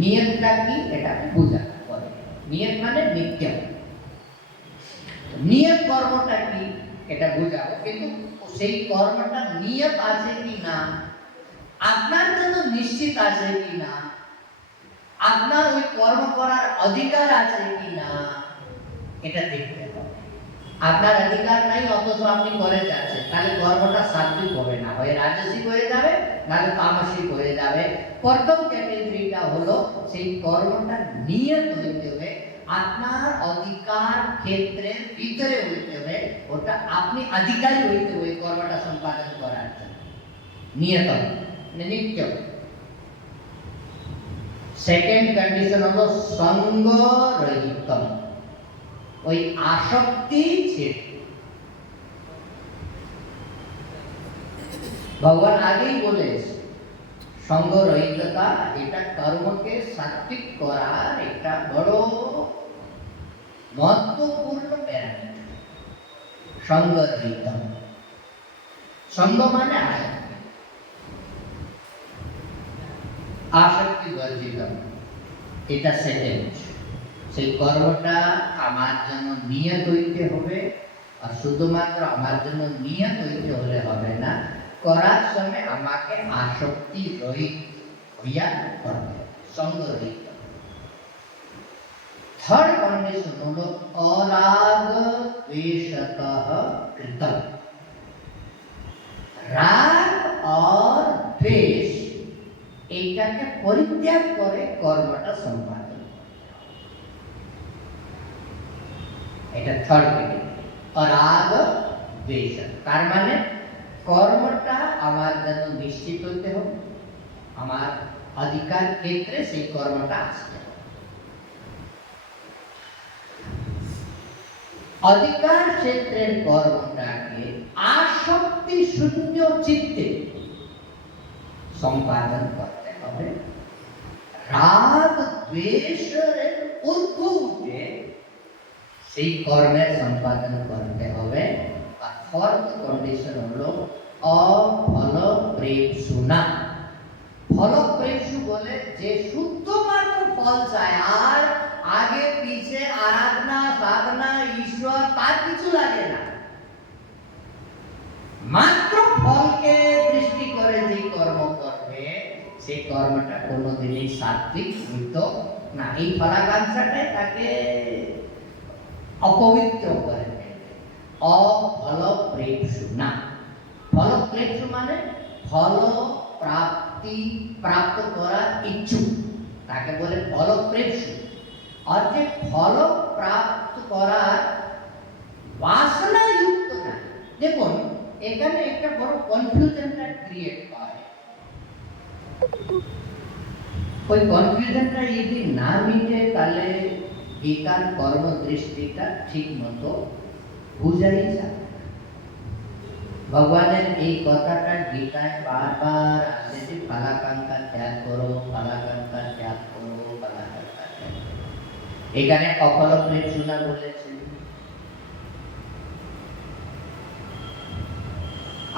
নিয়তটা কি এটা বুঝা পড়ে। নিয়ত মানে নিত্যম। নিয়ত কর্মটা কি এটা বুঝাবো, কিন্তু সেই কর্মটা নিয়ত আছে কি না, আপনার জন্য নিশ্চিত আছে কি না, আপনার ওই কর্ম করার অধিকার আছে কি না, এটা দেখতে হবে। আপনার অধিকার নাই অথচ আপনি করে যাচ্ছেন, তাহলে কর্মটা সাত্বিক হবে না, হয় রাজসিক হয়ে যাবে, নাহলে তামসিক হয়ে যাবে। প্রথম ক্যাটেগরিটা হলো সেই কর্মটা নিয়ত হইতে হবে, আপনার অধিকার ক্ষেত্রের ভিতরে হইতে হবে, ওটা আপনি অধিকারী হইতে হবে কর্মটা সম্পাদন করার জন্য, নিয়ত নিত্য। সেকেন্ড কন্ডিশন হলো সঙ্গ রহিত, ওই আসক্তি ছেড়ে। ভগবান আগেই বলেছে সঙ্গ রহিততা এটা কর্মকে সাত্বিক করার একটা বড় মহত্বপূর্ণ প্যারামিটার। সঙ্গ রহিত, সঙ্গ মানে আসক্তি, আসক্তি বর্জিত, এটা সেকেন্ড। সেই কর্মটা আমার জন্য নিয়ত হইতে হবে, আর শুধুমাত্র আমার জন্য নিয়ত হইতে হলে হবে না, করার সময় আমাকে আসক্তি রহিত হইয়া করতে, সঙ্গ রহিত। থার্ড কন্ডিশন হলো অরাগ দ্বেষতঃ কৃতম। রাগ আর দ্বেষ এইটাকে পরিত্যাগ করে কর্মটা সম্পাদন, এটা থার্ড ক্যাটেগরি। অরাগ দ্বেষ তার মানে কর্মটা আমার জন্য নিশ্চিত হতে হবে, আমার অধিকার ক্ষেত্রে সেই কর্মটা আসতে হবে। অধিকার ক্ষেত্রের কর্মটাকে আসক্তি শূন্য চিত্তে সম্পাদন করতে হবে। রাগ দ্বেষের ঊর্ধ্বে উঠে সেই কর্মের সম্পাদন করতে হবে। আর ফোর্থ কন্ডিশন হলো অফলপ্রেপ্সু না। ফলপ্রেপ্সু বলে যে শুদ্ধমাত্র ফল চায়, আর আগে পিছে আরাধনা সাধনা ঈশ্বর তার কিছু লাগে না, মাত্র ফলকে দৃষ্টি করে যে কর্ম করবে সেই কর্মটা কোনোদিনই সাত্বিক হইত না। এই ফলাকাঙ্ক্ষাটাই তাকে অপবিত্র করে ফেলবে। অফলপ্রেপ্সু না। ফলপ্রেপ্সু মানে ফল প্রাপ্ত করার ইচ্ছুক, তাকে বলে ফলপ্রেপ্সু। আর যে ফল প্রাপ্ত করার বাসনা যুক্ত না। দেখুন এখানে একটা বড় কনফিউশনটা ক্রিয়েট হয়। ওই কনফিউশনটা যদি না মিটে তাহলে গীতার কর্ম দৃষ্টিটা ঠিক মতো বুঝাই যাবে। ভগবানের এই কথাটা গীতায় বারবার আসে যে ফলাকাঙ্ক্ষা ত্যাগ করো, ফলাকাঙ্ক্ষা ত্যাগ করো, ফলাকাঙ্ক্ষা ত্যাগ করো। এখানে অফলপ্রেপ্সু না বলেছে।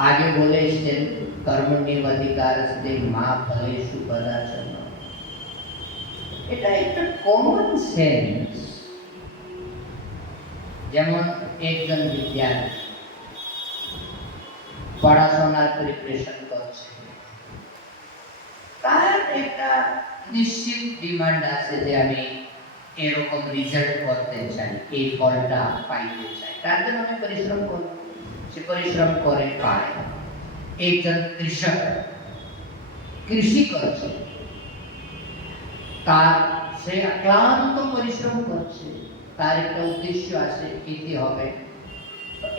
आगे बोले कर्मण्येवाधिकारस्ते मा फलेषु कदाचन। এটা একটা কমন সেন্স। যেমন একজন বিদ্যার্থী পড়াশোনার প্রিপারেশন করছে, তার একটা নিশ্চিত ডিমান্ড আছে যে আমি এরকম রেজাল্ট করতে চাই, এই ফলটা পাইতে চাই, তার জন্য আমি পরিশ্রম করব। সে পরিশ্রম করে পায়। একজন কৃষক কৃষি করছে, তার সে ক্লান্ত পরিশ্রম করছে, তার একটা উদ্দেশ্য আছে খেতে হবে।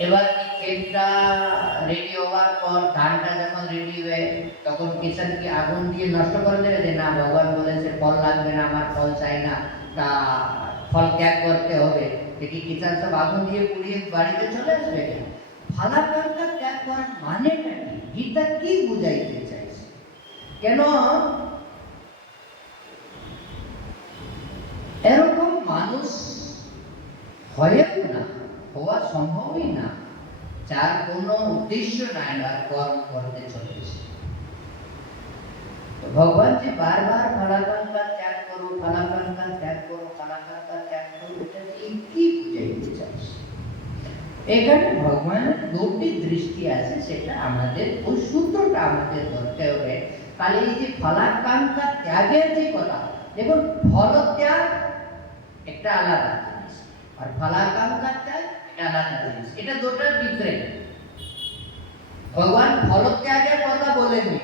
এবার ক্ষেতটা রেডি হওয়ার পর ধানটা যখন রেডি হয়ে তখন কিষান কি আগুন দিয়ে নষ্ট করে দেবে যে না ভগবান বলেছে ফল লাগবে না, আমার ফল চাই না, তা ফল ত্যাগ করতে হবে, দেখি কিষান সব আগুন দিয়ে পুড়িয়ে বাড়িতে চলে আসবে? ফলাকাঙ্ক্ষা ত্যাগ করার মানেটা কি? গীতা কি বুঝাইতে চাইছে? কেন এরকম মানুষ হয়েও না, হওয়া সম্ভবই না, যার কোনো উদ্দেশ্য নাই আর কর্ম করতে চলেছে। ভগবান যে বারবার ফলাকাঙ্ক্ষা ত্যাগ করো, ফলাকাঙ্ক্ষা ত্যাগ করো, ফলাকাঙ্ক্ষা ত্যাগ করো, এটা কি বুঝাইতে চাইছে? এখানে ভগবানের দুটি দৃষ্টি আছে, সেটা আমাদের ওই সূত্রটা আমাদের ধরতে হবে। তাহলে এই যে ফলাকাঙ্ক্ষা ত্যাগের যে কথা, দেখুন ফল ত্যাগ একটা আলাদা জিনিস, আর ফলাকাঙ্ক্ষা ত্যাগ এটা আলাদা জিনিস, এটা দুটো ডিফারেন্ট। ভগবান ফলত্যাগের কথা বলেনি,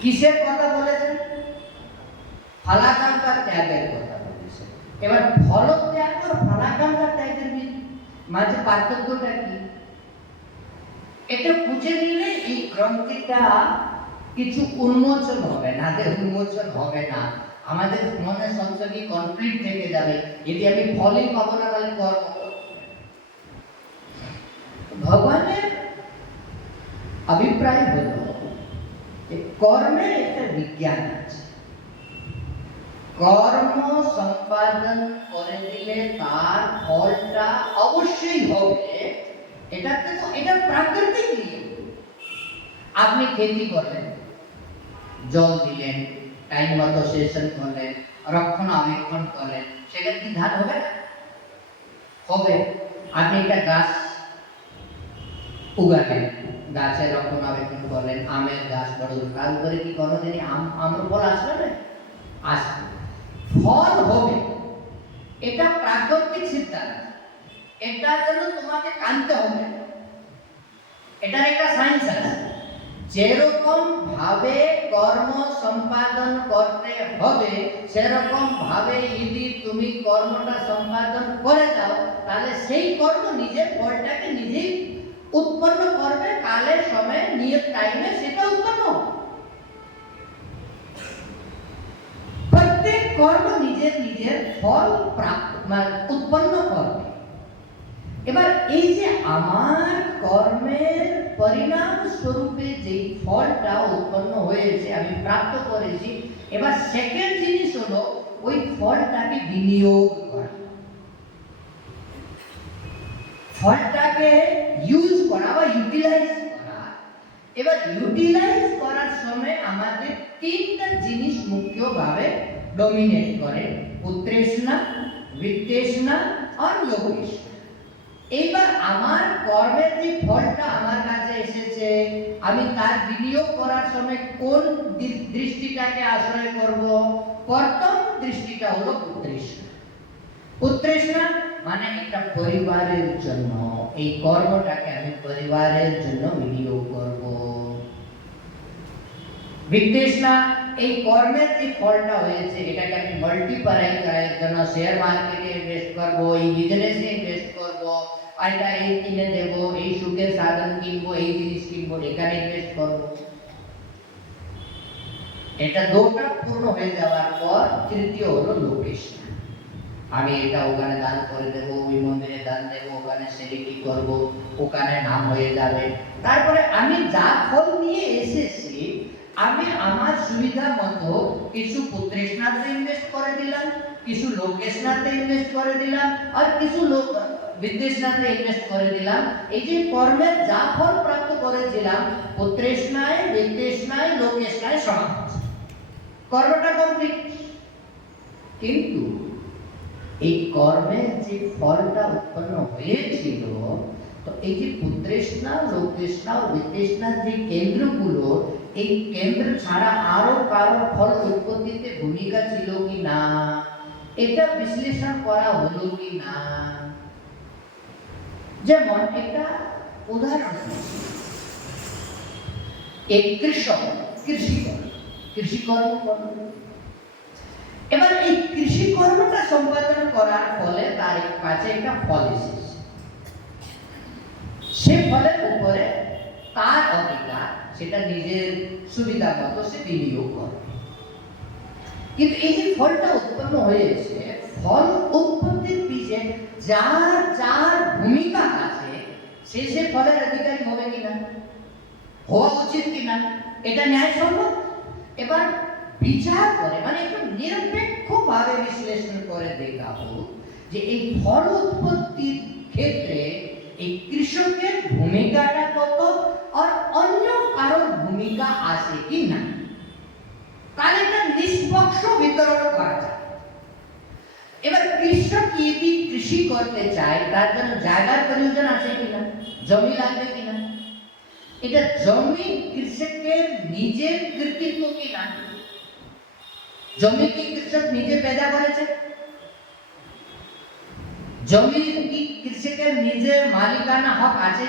কিসের কথা বলেছেন? ফলাকাঙ্ক্ষা ত্যাগের কথা বলেছেন। এবার ফলত্যাগ আর ফলাকাঙ্ক্ষা ত্যাগের মাঝে পার্থক্যটা কি, এটা বুঝে নিলে এই গ্রন্থিটা কিছু উন্মোচন হবে না, উন্মোচন হবে না, আমাদের মনে সবসময় কনফ্লিক্ট থেকে যাবে। যদি আমি ফলই পাবো না তাহলে কর্ম। ভগবানের অভিপ্রায় হলো যে কর্মের একটা বিজ্ঞান আছে, কর্ম সম্পাদন করে দিলে তার ফলটা অবশ্যই হবে, এটা প্রাকৃতিক নিয়ম। আপনি খেতি করলেন, জল দিলেন, টাইম মতো সেচন করলেন, রক্ষণাবেক্ষণ করলেন, সেটা কি ধান হবে না? হবে। আপনি একটা গাছ উগালেন, গাছের রক্ষণাবেক্ষণ করলেন, আমের গাছ বড় কাজ করে কি কোনোদিনই আমের ফল আসবে না? আসবে, ফল হবে, এটা প্রাকৃতিক সিদ্ধান্ত। এটার জন্য তোমাকে কানতে হবে, এটার একটা সায়েন্স আছে। যেরকম ভাবে কর্ম সম্পাদন করতে হবে সেরকম ভাবে যদি তুমি কর্মটা সম্পাদন করে দাও তাহলে সেই কর্ম নিজের ফলটাকে নিজেই উৎপন্ন করবে, কালের সময় নিয়ত টাইমে সেটা উৎপন্ন হবে। প্রত্যেক কর্ম নিজের নিজের ফল উৎপন্ন করবে। এবার এই যে আমার কর্মের পরিণাম স্বরূপে যে ফলটা উৎপন্ন হয়েছে, আমি প্রাপ্ত করেছি, এবার সেকেন্ড জিনিস হলো ওই ফলটাকে বিনিয়োগ করা, ফলটাকে ইউজ করা বা ইউটিলাইজ করা। এবার ইউটিলাইজ করার সময় আমাদের তিনটা জিনিস মুখ্যভাবে ডমিনেট করে, পুত্রেষ্ণা, বিত্তেষ্ণা আর লোকেষ্ণা। এইবার আমার কর্মের যে ফলটা আমার কাছে এসেছে, আমি তার বিনিয়োগ করার সময় কোন দৃষ্টিটাকে আশ্রয় করব? প্রথম দৃষ্টিটা হলো পুত্রেষ্ণা। পুত্রেষ্ণা মানে একটা পরিবারের জন্য, এই কর্মটাকে আমি পরিবারের জন্য বিনিয়োগ করব। বিত্তেষ্ণা, এই কর্মের যে ফলটা হয়েছে এটাকে আমি মাল্টিপ্লাই করার জন্য শেয়ার মার্কেটে ইনভেস্ট করব, এই বিজনেসে ইনভেস্ট করব, এটা এই কিনে দেব, এই সুখের সাধন কিনবো, এই জিনিস কিনবো, এখানে ইনভেস্ট করব। এটা দুটো পূর্ণ হয়ে যাওয়ার পর তৃতীয় হলো লোকেষ্ণা, আমি এটা ওখানে দান করে দেবো, ওই মন্দিরে দান দেবো, ওখানে সেলিব্রিটি করব, ওখানে নাম হয়ে যাবে। তারপরে আমি যা ফল নিয়ে এসেছি আমি আমার সুবিধা মতো কিছু পুত্রেষ্ণাতে ইনভেস্ট করে দিলাম, কিছু লোকেষ্ণাতে ইনভেস্ট করে দিলাম, আর কিছু বিদ্বেষ্ণাতে ইনভেস্ট করে দিলাম। এই যে কর্মের যা ফল প্রাপ্ত করেছিলাম পুত্রেষ্ণায়, বিদ্বেষ্ণায়, লোকেষ্ণায় সমান, কর্মটা কমপ্লিট। কিন্তু এই কর্মের যে ফলটা উৎপন্ন হয়েছিল, তো এই যে পুত্রেষ্ণা, লোকেষ্ণা ও বিদ্বেষ্ণার যে কেন্দ্রগুলো, এই কেন্দ্র ছাড়া আরো কারো ফল উৎপত্তিতে ভূমিকা ছিল কি না, এটা বিশ্লেষণ করা হলো কি না। যেমন একটা উদাহরণ, এক কৃষক কৃষিকর্ম করল। এবার এই কৃষিকর্মটা সম্পাদন করার ফলে তার কাছে একটা ফল এসেছে, সে ফলের উপরে তার অধিকার, সেটা নিজের সুবিধা মতো সে বিনিয়োগ করে। কিন্তু এই যে ফলটা উৎপন্ন হয়েছে, ফল উৎপত্তির পিছনে যার যার ভূমিকা আছে সে ফলের অধিকারী হবে কিনা, হওয়া উচিত কিনা, এটা ন্যায়সম্মত। এবার বিচার করে মানে একটু নিরপেক্ষভাবে বিশ্লেষণ করে দেখা হোক যে এই ফল উৎপত্তির ক্ষেত্রে এই কৃষকের ভূমিকাটা কত আর অন্য কারোর ভূমিকা আছে কি না, তাহলে এটা নিষ্পক্ষ বিতরণ করা যায়। এবার কৃষক যদি কৃষি করতে চায় তার জন্য জায়গার প্রয়োজন আছে কিনা, জমি লাগবে কিনা, এটা জমি কৃষকের নিজের কৃতিত্ব কিনা, জমি কি কৃষক নিজে পেদা করেছে? জমির কি কৃষকের নিজের মালিকানা হক আছে?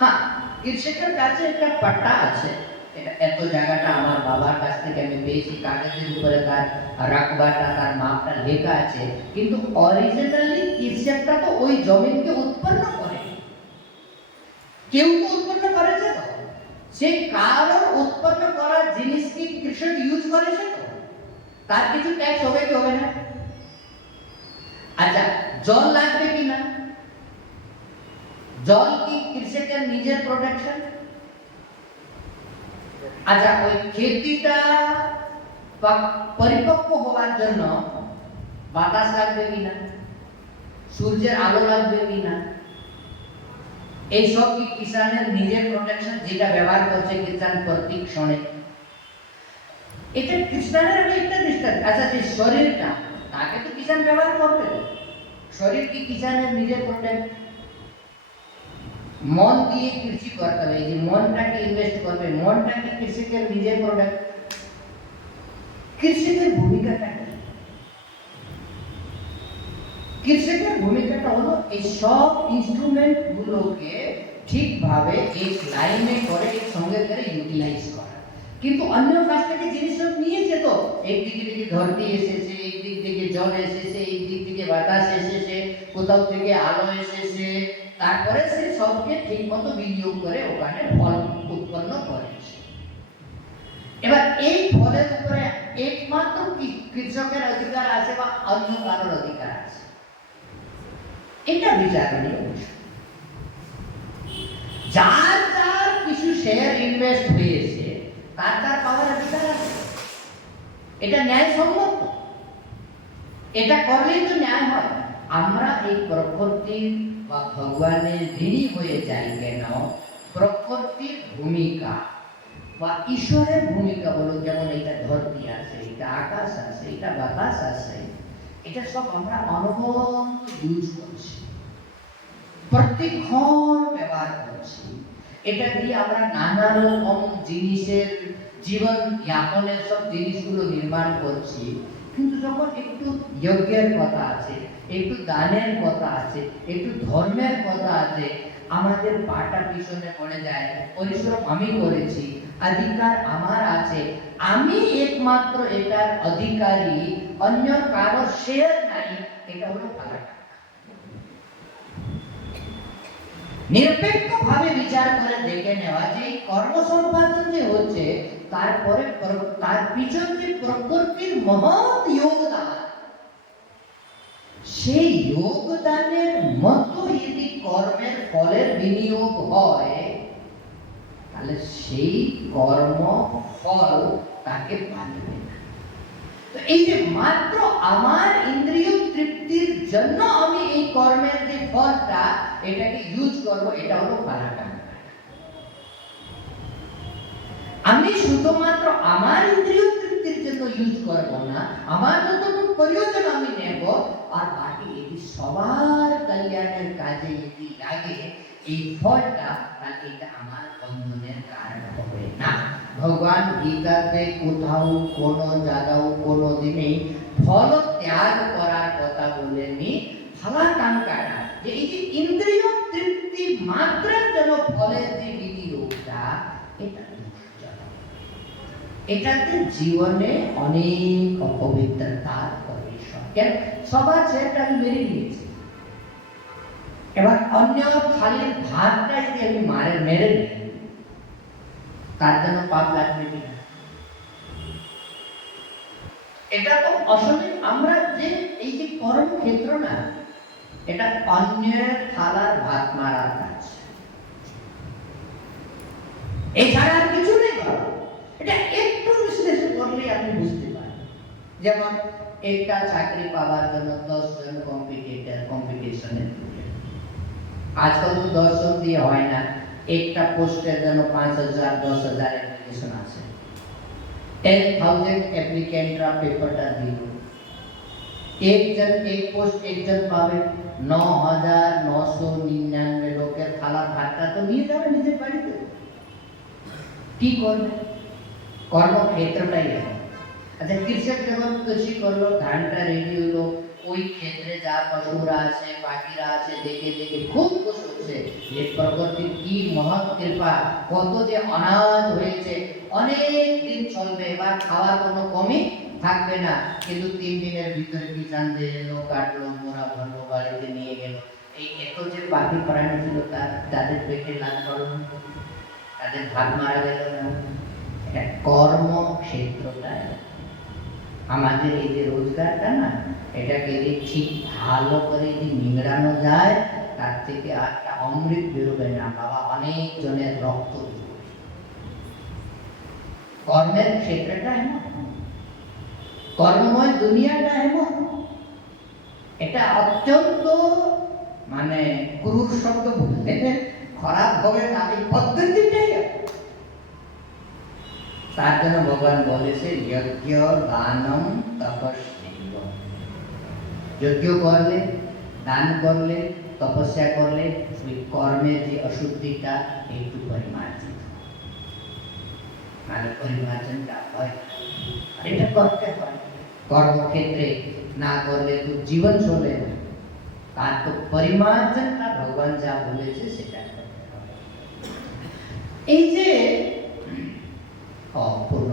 হ্যাঁ, কৃষকের কাছে একটা পাট্টা আছে, এটা এত জায়গাটা আমার বাবার কাছ থেকে আমি পেয়েছি, কাগজের উপরে তার রাকবাটা তার মাপটা লেখা আছে, কিন্তু অরিজিনালি কৃষকটা তো ওই জমিনকে উৎপন্ন করে, কেউ তো উৎপন্ন করেছে, তো সেই কারোর উৎপন্ন করা জিনিস কি কৃষক ইউজ করেছে, তো তার কিছু ট্যাক্স হবে কি হবে না? আচ্ছা, জল লাগবে কি না? জল কি কৃষকের নিজের প্রোডাকশন? আচ্ছা, ওই খেতিটা পরিপক্ক হওয়ার জন্য বাতাস লাগবে কিনা, সূর্যের আলো লাগবে কিনা, এইসব কি কিষানের নিজের প্রোডাকশন, যেটা ব্যবহার করছে কিষান প্রতি ক্ষণে? এটা কিষানের একটা দৃষ্টান্ত। আচ্ছা, যে শরীরটা, তাকে তো কিষান ব্যবহার করবে, শরীর কি কিষানের নিজের প্রোডাক্ট? মন দিয়ে কৃষি করতে হবে, যে মনটাকে ইনভেস্ট করবে, মনটাকে কৃষকের নিজের প্রোডাক্ট। কৃষকের ভূমিকাটা কি? কৃষকের ভূমিকাটা হলো এই সব ইনস্ট্রুমেন্ট গুলোকে ঠিকভাবে এক লাইনে করে এক সঙ্গে করে ইউটিলাইজ করা। কিন্তু অন্য কাছ থেকে জিনিস সব নিয়েছে, তো একদিক থেকে ধরতি এসেছে, একদিক থেকে জল এসেছে, একদিক থেকে বাতাস এসেছে, কোথাও থেকে আলো এসেছে, তারপরে সে সবকে ঠিক মতো বিনিয়োগ করে ওখানে ফল উৎপন্ন করেছে। এবার এই ফলের উপরে একমাত্র কৃষকের অধিকার আছে বা অন্য কারোর অধিকার আছে? এটা বিচারণীয় বিষয়। যার যার কিছু শেয়ার ইনভেস্ট হয়েছে, তার তার পাওয়ার অধিকার আছে। এটা ন্যায়সম্মত, এটা করলেই তো ন্যায় হয়। আমরা এই প্রকৃতির বা ভগবানের ঋণী হয়ে যাই কেন? প্রকৃতির ভূমিকা বা ঈশ্বরের ভূমিকা বলো, যেমন এটা ধরতি আছে, এটা আকাশ আছে, এটা বাতাস আছে, এটা সব আমরা অনবরত ইউজ করছি, প্রত্যেকক্ষণ ব্যবহার করছি। এটা দিয়ে আমরা নানা রকম জিনিসের জীবন যাপনের সব জিনিসগুলো নির্মাণ করছি। কিন্তু যখন একটু যজ্ঞের কথা আছে, একটু দানের কথা আছে, একটু ধর্মের কথা আছে, আমাদের পাটা পিছনে পড়ে যায়। পরিশ্রম আমি করেছি, অধিকার আমার আছে, আমি একমাত্র এটার অধিকারী, অন্য কারো শেয়ার নাই। এটা হলো পালাটা। নিরপেক্ষভাবে বিচার করে দেখে নেওয়া যে কর্ম সম্পাদন যে হচ্ছে, তারপরে তার পিছন যে প্রকৃতির মহৎ যোগদান, সেই যোগদানের মতো যদি কর্মের ফলের বিনিয়োগ হয়, তাহলে সেই কর্ম ফল তাকে পাবে না। তো এই যে মাত্র আমার ইন্দ্রিয় তৃপ্তির জন্য আমি এই কর্মের যে ফলটা এটাকে ইউজ করব, এটা হলো পালাটা। আমি শুধুমাত্র আমার ইন্দ্রিয় তৃপ্তির জন্য ইউজ করব না, আমার যতটুকু প্রয়োজন আমি নেব, আর বাকি যদি সবার কল্যাণের কাজে যদি লাগে এই ফলটা, তাহলে এটা আমার বন্ধনের কারণ হবে না। ভগবান গীতাতে কোথাও কোনো জায়গাও কোনো দিনেই ফল ত্যাগ করার কথা বলেনি, ফলাকাঙ্ক্ষাটা, যে এই যে ইন্দ্রিয় তৃপ্তি মাত্রার জন্য ফলের যে বিনিয়োগটা, এটা এটাতে জীবনে অনেক অপবিত্রতার পরিসর। কেন? সবার ছেলেটা আমি মেরে নিয়েছি, এবার অন্য থালির ভাতটা যদি আমি মেরে নিই, তার জন্য পাপ লাগবে কিনা? এটা তো আসলে আমরা যে এই যে কর্মক্ষেত্র না, এটা অন্যের থালার ভাত মারার কাজ, এছাড়া আর কিছু নেই। এটা একটু বিশ্লেষণ করলে আপনি বুঝতে পারবেন। যেমন একটা চাকরি পাওয়ার জন্য 10 জন কম্পিটিশনে, আজকাল তো 10 জন দিয়ে হয় না, একটা পোস্টের জন্য 5000 10,000 অ্যাপ্লিকেশন আছে। 10,000 অ্যাপ্লিকেন্টরা পেপারটা দিল, এক পোস্ট একজন পাবে, 9,999 লোকের থালার ভাতটা তো নিয়ে যাবে নিজের বাড়িতে। কি করবে? কর্মক্ষেত্রটাই এমন। আচ্ছা, কৃষক যখন কৃষি করলো, ধানটা রেডি হলো, ওই ক্ষেত্রে যা পশুরা আছে, পাখিরা আছে, দেখে দেখে খুব খুশি হচ্ছে যে প্রকৃতির কি মহৎ কৃপা, কত যে অনাথ হয়েছে, অনেক দিন চলবে বা খাওয়ার কোনো কমই থাকবে না। কিন্তু 3 দিনের ভিতরে কিষান যে এলো, কাটলো, মোরা ভরলো, বাড়িতে নিয়ে গেল। এই এত যে পাখি প্রাণী ছিল তাদের পেটে লাল পড়ল, তাদের ভাগ মারা গেল না। এটা কর্মক্ষেত্রটা। আমাদের এই যে রোজগারটা না, এটাকে যদি ঠিক ভালো করে যদি নিংড়ানো যায়, তার থেকে একটা অমৃত বেরোবে না বাবা, অনেক জনের রক্ত বেরোবে। কর্মের ক্ষেত্রটা এমন, কর্মময় দুনিয়াটা এমন, এটা অত্যন্ত মানে ক্রূর শব্দ বললে খারাপ হবে না, এই পদ্ধতিটাই। তার জন্য ভগবান বলেছে যজ্ঞ দানম তপস্যৈব। যজ্ঞ করলে, দান করলে, তপস্যা করলে ওই কর্মের যে অশুদ্ধিটা একটু পরিমার্জিত, মানে পরিমার্জনটা হয়। এটা করতে হয়। কর্মক্ষেত্রে না করলে তো জীবন চলে না। তার তো পরিমার্জনটা ভগবান যা বলেছে সেটা করতে হবে। এই যে অপূর্ণ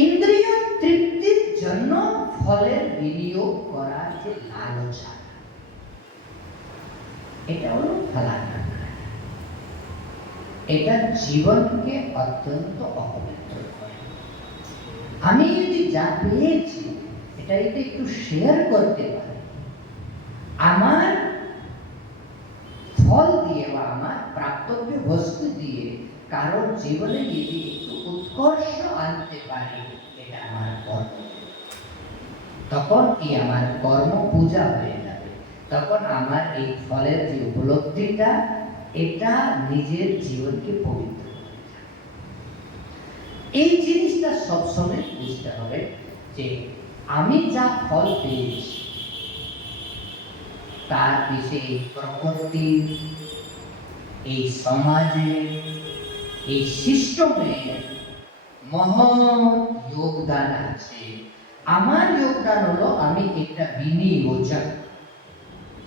ইন্দ্রিয় তৃপ্তির জন্য ফলের বিনিয়োগ করা যে লালসা, এটা হলো ফলাকাঙ্ক্ষা। এটা জীবনকে অত্যন্ত অপবিত্র করে। আমি যদি যা পেয়েছি এটা যদি একটু শেয়ার করতে পারি, আমার ফল দিয়ে বা আমার প্রাপ্তব্য বস্তু দিয়ে কারোর জীবনে যদি একটু উৎকর্ষ আনতে পারি, এটা আমার কর্ম। তখন কি আমার কর্ম পূজা হয়ে যাবে। তখন আমার এই ফলের যে উপলব্ধিটা, এটা নিজের জীবনকে পবিত্র করে যাবে। এই জিনিসটা সবসময় বুঝতে হবে যে আমি যা ফল পেয়েছি তার পিছনে প্রকৃতি, এই সমাজে, এই সিস্টেমের মহৎ যোগদান আছে। আমার যোগদান হলো আমি একটা বিনিয়োজক,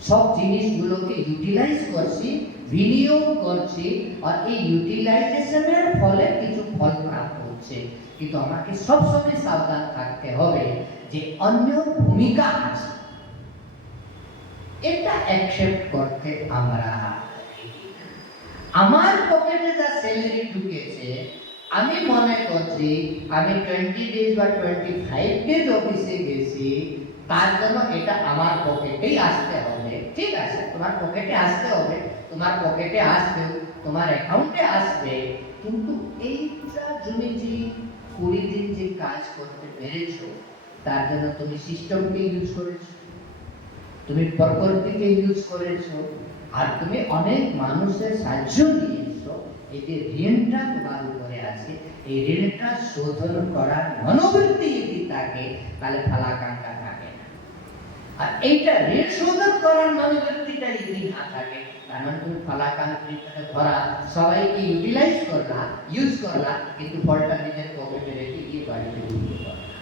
সব জিনিসগুলোকে ইউটিলাইজ করছি, বিনিয়োগ করছি, আর এই ইউটিলাইজেশনের ফলে কিছু ফল প্রাপ্ত হচ্ছে। কিন্তু আমাকে সবসময় সাবধান থাকতে হবে যে অন্য ভূমিকা আছে, এটা অ্যাকসেপ্ট করতে আমরা আমার পকেটে যা স্যালারি ঢুকেছে, আমি মনে করছি আমি 20 ডেজ বা 25 ডেজ অফিসে গেছি, তার জন্য এটা আমার পকেটেই আসতে হবে। ঠিক আছে, তোমার পকেটে আসতে হবে, তোমার পকেটে আসবে, তোমার অ্যাকাউন্টে আসবে। কিন্তু এইটা তুমি যে 20 দিন যে কাজ করতে পেরেছো, তার জন্য তুমি সিস্টেমকে ইউজ করেছো, তুমি প্রকৃতিকে ইউজ করেছো, আর তুমি অনেক মানুষের সাহায্য নিয়েছো। এই যে ঋণটা তোমার উপরে আছে, এই ঋণটা শোধন করার মনোবৃত্তি যদি থাকে, তাহলে ফলাকাঙ্ক্ষা থাকে না। আর এইটা ঋণ শোধন করার মনোবৃত্তিটা যদি না থাকে, তাহলে তুমি ফলাকাঙ্ক্ষিতাকে ধরা সবাইকে ইউটিলাইজ করলা, ইউজ করলা, কিন্তু ফলটা নিজের পকেটে রেখে গিয়ে বাড়িতে ঢুকিয়ে পড়লা।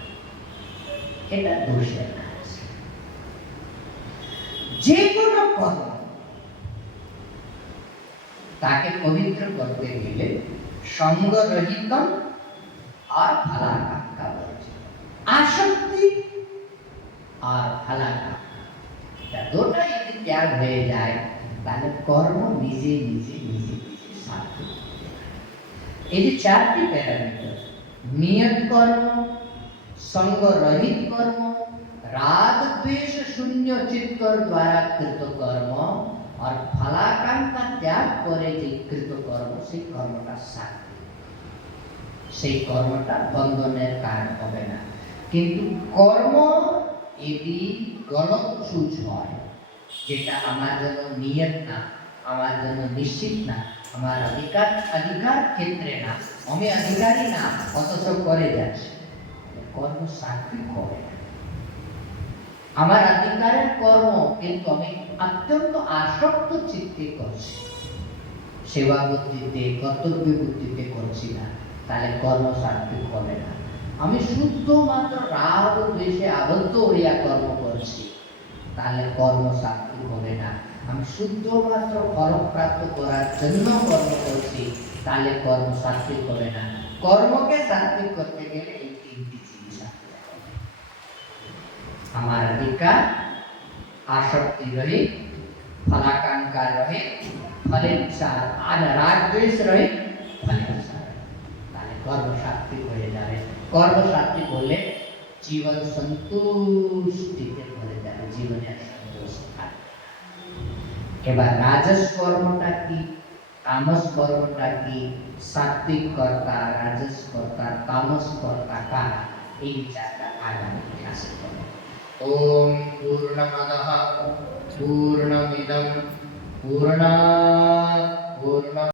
এটা দোষের কাজ। যে কোনো কর্ম তাকে পবিত্র করতে গেলে সঙ্গরহিত আর ফলাকাঙ্ক্ষা বর্জিত, আসক্তি আর ফলাকাঙ্ক্ষা দুটোই যদি ত্যাগ হয়ে যায়, তাহলে কর্ম নিজে নিজে নিজে নিজে সার্থক। এই যে 4টি প্যারামিটার, নিয়ত কর্ম, সঙ্গরহিত কর্ম, राग द्वेष शून्य चित्त द्वारा कृत कर्म और फलाकांक्षा त्याग करे जे कृत कर्म, সেই কর্মটা সার্থক, সেই কর্মটা বন্ধনের কারণ হবে না। কিন্তু কর্ম যদি গলত চুজ হয়, যেটা আমার জন্য নিয়ত না, আমার জন্য নিশ্চিত না, আমার অধিকার ক্ষেত্রে না, আমি অধিকারী না, অথচ করে যাচ্ছে, কর্ম সার্থক হবে না। আমার অধিকারের কর্ম, কিন্তু আমি অত্যন্ত আসক্ত চিত্তে করছি, সেবা বুদ্ধিতে, কর্তব্য বুদ্ধিতে করছি না, তাহলে কর্ম সার্থক হবে না। আমি শুধুমাত্র রাগ ও দ্বেষে আবদ্ধ হইয়া কর্ম করছি, তাহলে কর্ম সাত্বিক হবে না। আমি শুধুমাত্র ফলপ্রাপ্ত করার জন্য কর্ম করছি, তাহলে কর্ম সাত্বিক হবে না। কর্মকে সাত্বিক করতে গেলে এই তিনটি জিনিস আসতে হবে। আমার অধিকার, আসক্তি রহিত, ফলাকাঙ্ক্ষা রহিত, ফলের ইচ্ছা আর রাগ দ্বেষ রহিত, ফলের ইচ্ছা রহিত, তাহলে কর্ম সাত্বিক হয়ে যাবে। কর্ম সাত্বিক হলে জীবন সন্তুষ্টিতে ভরে যাবে, জীবনে আর সন্তোষ থাকবে। এবার রাজস কর্মটা কি, তামস কর্মটা কি, সাত্বিক কর্তা, রাজস কর্তা, তামস কর্তা কারা, এই বিচারটা আগামী ক্লাসে করব। ওম পূর্ণমদঃ পূর্ণমিদং পূর্ণাৎ পূর্ণাৎ